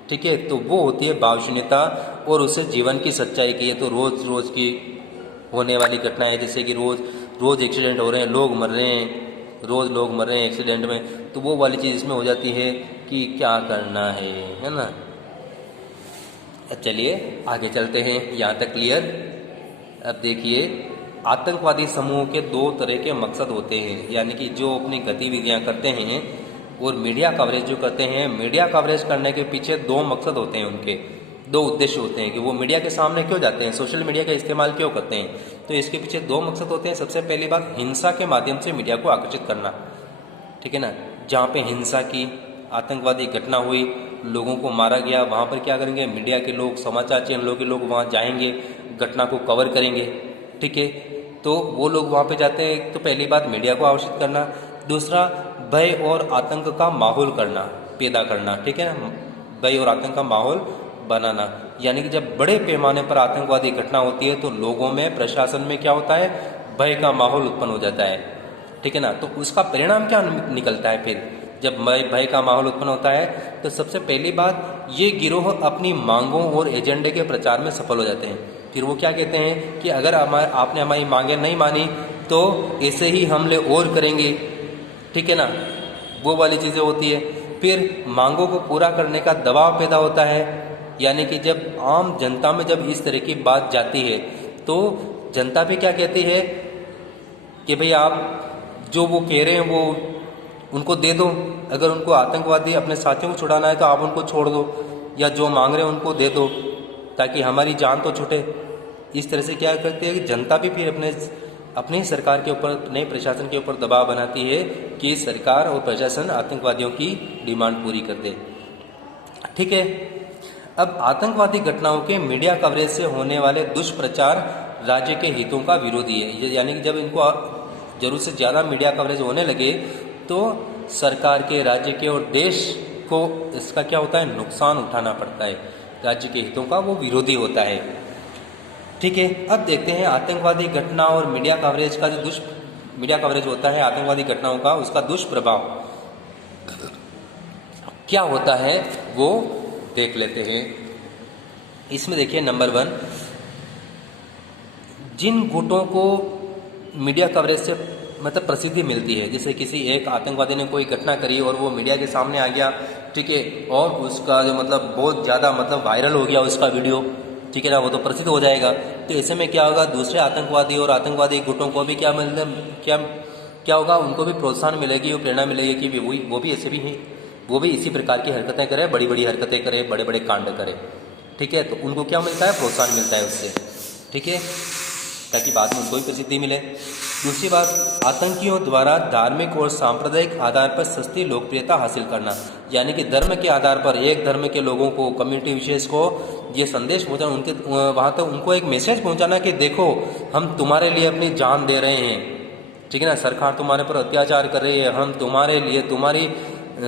ठीक है। तो वो होती है भाव शून्यता और उससे जीवन की सच्चाई की है। तो रोज रोज की होने वाली घटनाएं, जैसे कि रोज एक्सीडेंट हो रहे हैं, लोग मर रहे हैं, रोज लोग मर रहे हैं एक्सीडेंट में, तो वो वाली चीज़ इसमें हो जाती है कि क्या करना है ना। चलिए आगे चलते हैं, यहाँ तक क्लियर। अब देखिए, आतंकवादी समूह के दो तरह के मकसद होते हैं, यानी कि जो अपनी गतिविधियाँ करते हैं और मीडिया कवरेज जो करते हैं। मीडिया कवरेज करने के पीछे दो मकसद होते हैं, उनके दो उद्देश्य होते हैं कि वो मीडिया के सामने क्यों जाते हैं, सोशल मीडिया का इस्तेमाल क्यों करते हैं। तो इसके पीछे दो मकसद होते हैं। सबसे पहली बात, हिंसा के माध्यम से मीडिया को आकर्षित करना, ठीक है ना। जहाँ पे हिंसा की आतंकवादी घटना हुई, लोगों को मारा गया, वहाँ पर क्या करेंगे, मीडिया के लोग, समाचार चैनलों के लोग वहाँ जाएंगे, घटना को कवर करेंगे, ठीक है। तो वो लोग वहाँ पे जाते हैं, तो पहली बात मीडिया को आकर्षित करना। दूसरा, भय और आतंक का माहौल करना, पैदा करना, ठीक है ना, भय और आतंक का माहौल बनाना। यानी कि जब बड़े पैमाने पर आतंकवादी घटना होती है तो लोगों में, प्रशासन में क्या होता है, भय का माहौल उत्पन्न हो जाता है, ठीक है ना। तो उसका परिणाम क्या निकलता है फिर जब भय का माहौल उत्पन्न होता है। तो सबसे पहली बात, ये गिरोह अपनी मांगों और एजेंडे के प्रचार में सफल हो जाते हैं। फिर वो क्या कहते हैं कि अगर आपने हमारी मांगें नहीं मानी तो ऐसे ही हमले और करेंगे, ठीक है ना, वो वाली चीज़ें होती है। फिर मांगों को पूरा करने का दबाव पैदा होता है, यानी कि जब आम जनता में जब इस तरह की बात जाती है तो जनता भी क्या कहती है कि भाई आप जो वो कह रहे हैं वो उनको दे दो, अगर उनको आतंकवादी अपने साथियों को छुड़ाना है तो आप उनको छोड़ दो, या जो मांग रहे हैं उनको दे दो ताकि हमारी जान तो छूटे। इस तरह से क्या करती है कि जनता भी फिर अपनी सरकार के ऊपर, अपने प्रशासन के ऊपर दबाव बनाती है कि सरकार और प्रशासन आतंकवादियों की डिमांड पूरी कर दे। ठीक है, अब आतंकवादी घटनाओं के मीडिया कवरेज से होने वाले दुष्प्रचार राज्य के हितों का विरोधी है। यानी कि जब इनको जरूरत से ज़्यादा मीडिया कवरेज होने लगे तो सरकार के, राज्य के और देश को इसका क्या होता है, नुकसान उठाना पड़ता है। राज्य के हितों का वो विरोधी होता है। ठीक है, अब देखते हैं आतंकवादी घटना और मीडिया कवरेज का जो मीडिया कवरेज होता है आतंकवादी घटनाओं का, उसका दुष्प्रभाव क्या होता है वो देख लेते हैं। इसमें देखिए नंबर 1, जिन गुटों को मीडिया कवरेज से मतलब प्रसिद्धि मिलती है, जैसे किसी एक आतंकवादी ने कोई घटना करी और वो मीडिया के सामने आ गया, ठीक है, और उसका जो मतलब बहुत ज़्यादा मतलब वायरल हो गया उसका वीडियो, ठीक है ना, वो तो प्रसिद्ध हो जाएगा। तो ऐसे में क्या होगा, दूसरे आतंकवादी और आतंकवादी गुटों को भी क्या होगा, उनको भी प्रोत्साहन मिलेगी और प्रेरणा मिलेगी कि वो भी ऐसे भी हैं, वो भी इसी प्रकार की हरकतें करें, बड़ी बड़ी हरकतें करें, बड़े बड़े कांड करें। ठीक है, तो उनको क्या मिलता है, प्रोत्साहन मिलता है उससे। ठीक है, ताकि बाद में उनको भी प्रसिद्धि मिले। दूसरी बात, आतंकियों द्वारा धार्मिक और सांप्रदायिक आधार पर सस्ती लोकप्रियता हासिल करना, यानी कि धर्म के आधार पर एक धर्म के लोगों को, कम्युनिटी विशेष को ये संदेश पहुंचाना, उनके वहाँ तक उनको एक मैसेज पहुंचाना कि देखो हम तुम्हारे लिए अपनी जान दे रहे हैं, ठीक है ना, सरकार तुम्हारे पर अत्याचार कर रही है, हम तुम्हारे लिए, तुम्हारी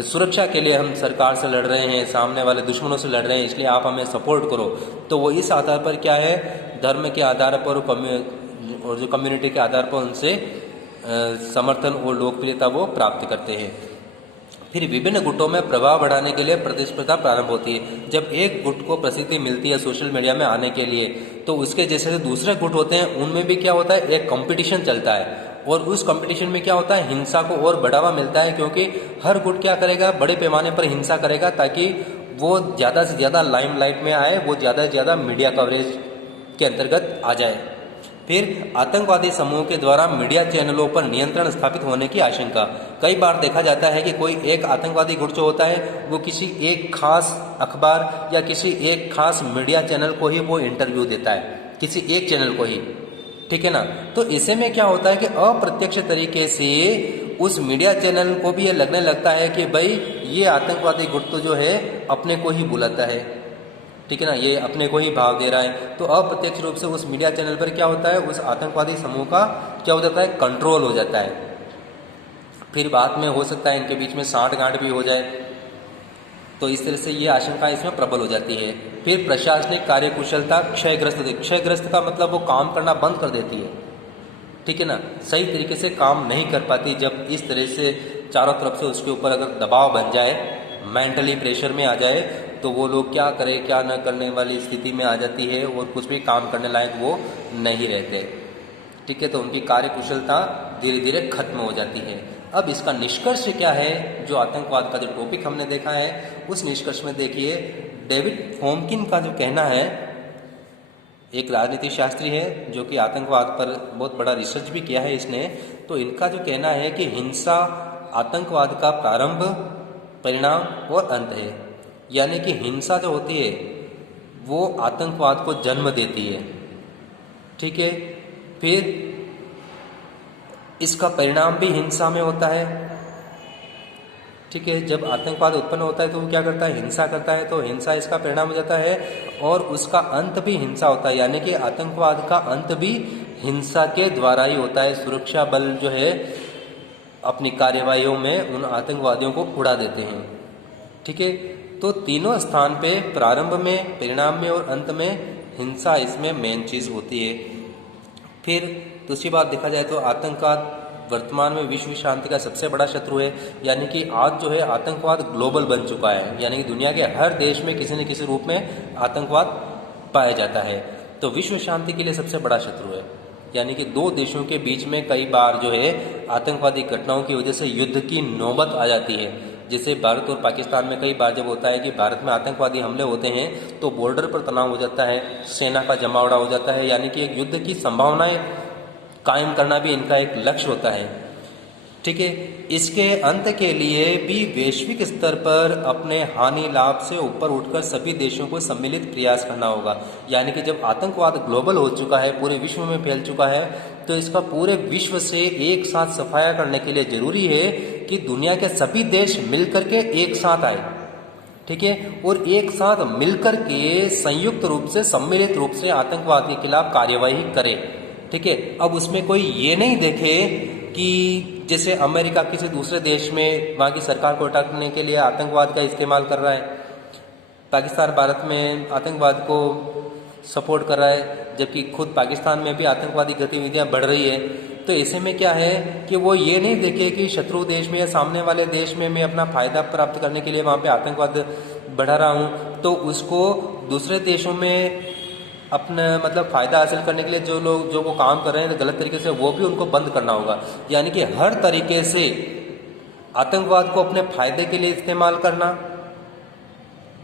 सुरक्षा के लिए हम सरकार से लड़ रहे हैं, सामने वाले दुश्मनों से लड़ रहे हैं, इसलिए आप हमें सपोर्ट करो। तो वो इस आधार पर क्या है, धर्म के आधार पर और जो कम्युनिटी के आधार पर उनसे समर्थन और लोकप्रियता वो प्राप्त करते हैं। फिर विभिन्न गुटों में प्रभाव बढ़ाने के लिए प्रतिस्पर्धा प्रारंभ होती है। जब एक गुट को प्रसिद्धि मिलती है सोशल मीडिया में आने के लिए, तो उसके जैसे जो दूसरे गुट होते हैं उनमें भी क्या होता है, एक कंपटीशन चलता है, और उस कंपटीशन में क्या होता है, हिंसा को और बढ़ावा मिलता है, क्योंकि हर गुट क्या करेगा, बड़े पैमाने पर हिंसा करेगा ताकि वो ज़्यादा से ज़्यादा लाइमलाइट में आए, वो ज़्यादा से ज़्यादा मीडिया कवरेज के अंतर्गत आ जाए। फिर आतंकवादी समूह के द्वारा मीडिया चैनलों पर नियंत्रण स्थापित होने की आशंका। कई बार देखा जाता है कि कोई एक आतंकवादी गुट जो होता है वो किसी एक खास अखबार या किसी एक खास मीडिया चैनल को ही वो इंटरव्यू देता है, किसी एक चैनल को ही, ठीक है ना। तो इसे में क्या होता है कि अप्रत्यक्ष तरीके से उस मीडिया चैनल को भी ये लगने लगता है कि भाई ये आतंकवादी गुट तो जो है अपने को ही बुलाता है, ठीक है ना, ये अपने को ही भाव दे रहा है। तो अप्रत्यक्ष रूप से उस मीडिया चैनल पर क्या होता है, उस आतंकवादी समूह का क्या हो जाता है, कंट्रोल हो जाता है। फिर बाद में हो सकता है इनके बीच में साठ-गांठ भी हो जाए, तो इस तरह से ये आशंका इसमें प्रबल हो जाती है। फिर प्रशासनिक कार्यकुशलता क्षयग्रस्त का मतलब वो काम करना बंद कर देती है, ठीक है ना, सही तरीके से काम नहीं कर पाती। जब इस तरह से चारों तरफ से उसके ऊपर अगर दबाव बन जाए, मेंटली प्रेशर में आ जाए, तो वो लोग क्या करें क्या न करने वाली स्थिति में आ जाती है और कुछ भी काम करने लायक वो नहीं रहते, ठीक है। तो उनकी कार्यकुशलता धीरे धीरे खत्म हो जाती है। अब इसका निष्कर्ष क्या है, जो आतंकवाद का जो टॉपिक हमने देखा है उस निष्कर्ष में देखिए डेविड फोमकिन का जो कहना है, एक राजनीति शास्त्री है जो कि आतंकवाद पर बहुत बड़ा रिसर्च भी किया है इसने। तो इनका जो कहना है कि हिंसा आतंकवाद का प्रारंभ, परिणाम और अंत है, यानी कि हिंसा जो होती है वो आतंकवाद को जन्म देती है, ठीक है। फिर इसका परिणाम भी हिंसा में होता है, ठीक है। जब आतंकवाद उत्पन्न होता है तो वो क्या करता है, हिंसा करता है, तो हिंसा इसका परिणाम हो जाता है, और उसका अंत भी हिंसा होता है, यानी कि आतंकवाद का अंत भी हिंसा के द्वारा ही होता है। सुरक्षा बल जो है अपनी कार्यवाहियों में उन आतंकवादियों को उड़ा देते हैं, ठीक है। तो तीनों स्थान पे, प्रारंभ में, परिणाम में और अंत में, हिंसा इसमें मेन चीज़ होती है। फिर दूसरी बात देखा जाए तो आतंकवाद वर्तमान में विश्व शांति का सबसे बड़ा शत्रु है, यानी कि आज जो है आतंकवाद ग्लोबल बन चुका है, यानी कि दुनिया के हर देश में किसी न किसी रूप में आतंकवाद पाया जाता है। तो विश्व शांति के लिए सबसे बड़ा शत्रु है, यानी कि दो देशों के बीच में कई बार जो है आतंकवादी घटनाओं की वजह से युद्ध की नौबत आ जाती है। जैसे भारत और पाकिस्तान में कई बार जब होता है कि भारत में आतंकवादी हमले होते हैं तो बॉर्डर पर तनाव हो जाता है, सेना का जमावड़ा हो जाता है, यानी कि एक युद्ध की संभावनाएं कायम करना भी इनका एक लक्ष्य होता है। ठीक है, इसके अंत के लिए भी वैश्विक स्तर पर अपने हानि लाभ से ऊपर उठकर सभी देशों को सम्मिलित प्रयास करना होगा। यानी कि जब आतंकवाद ग्लोबल हो चुका है, पूरे विश्व में फैल चुका है, तो इसका पूरे विश्व से एक साथ सफाया करने के लिए जरूरी है कि दुनिया के सभी देश मिलकर के एक साथ आए। ठीक है, और एक साथ मिलकर के संयुक्त रूप से सम्मिलित रूप से आतंकवाद के खिलाफ कार्यवाही करे। ठीक है, अब उसमें कोई ये नहीं देखे कि जैसे अमेरिका किसी दूसरे देश में वहाँ की सरकार को हटाने के लिए आतंकवाद का इस्तेमाल कर रहा है, पाकिस्तान भारत में आतंकवाद को सपोर्ट कर रहा है, जबकि खुद पाकिस्तान में भी आतंकवादी गतिविधियां बढ़ रही है। तो ऐसे में क्या है कि वो ये नहीं देखे कि शत्रु देश में या सामने वाले देश में मैं अपना फायदा प्राप्त करने के लिए वहाँ पे आतंकवाद बढ़ा रहा हूँ, तो उसको दूसरे देशों में अपना मतलब फ़ायदा हासिल करने के लिए जो वो काम कर रहे हैं गलत तरीके से, वो भी उनको बंद करना होगा। यानी कि हर तरीके से आतंकवाद को अपने फायदे के लिए इस्तेमाल करना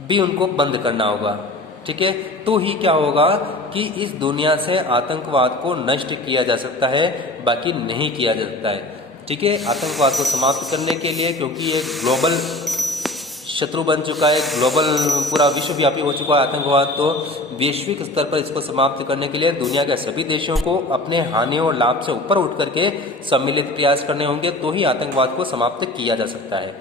भी उनको बंद करना होगा। ठीक है, तो ही क्या होगा कि इस दुनिया से आतंकवाद को नष्ट किया जा सकता है, बाकी नहीं किया जा सकता है। ठीक है, आतंकवाद को समाप्त करने के लिए, क्योंकि ये ग्लोबल शत्रु बन चुका है, ग्लोबल पूरा विश्वव्यापी हो चुका है आतंकवाद, तो वैश्विक स्तर पर इसको समाप्त करने के लिए दुनिया के सभी देशों को अपने हानि और लाभ से ऊपर उठ करके सम्मिलित प्रयास करने होंगे, तो ही आतंकवाद को समाप्त किया जा सकता है,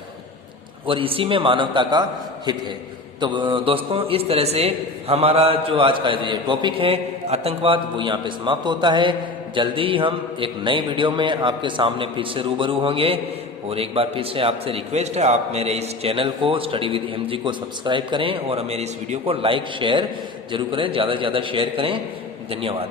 और इसी में मानवता का हित है। तो दोस्तों, इस तरह से हमारा जो आज का ये टॉपिक है आतंकवाद, वो यहाँ पे समाप्त होता है। जल्दी ही हम एक नए वीडियो में आपके सामने फिर से रूबरू होंगे, और एक बार फिर से आपसे रिक्वेस्ट है, आप मेरे इस चैनल को स्टडी विद एमजी को सब्सक्राइब करें और मेरे इस वीडियो को लाइक शेयर जरूर करें, ज़्यादा से ज़्यादा शेयर करें। धन्यवाद।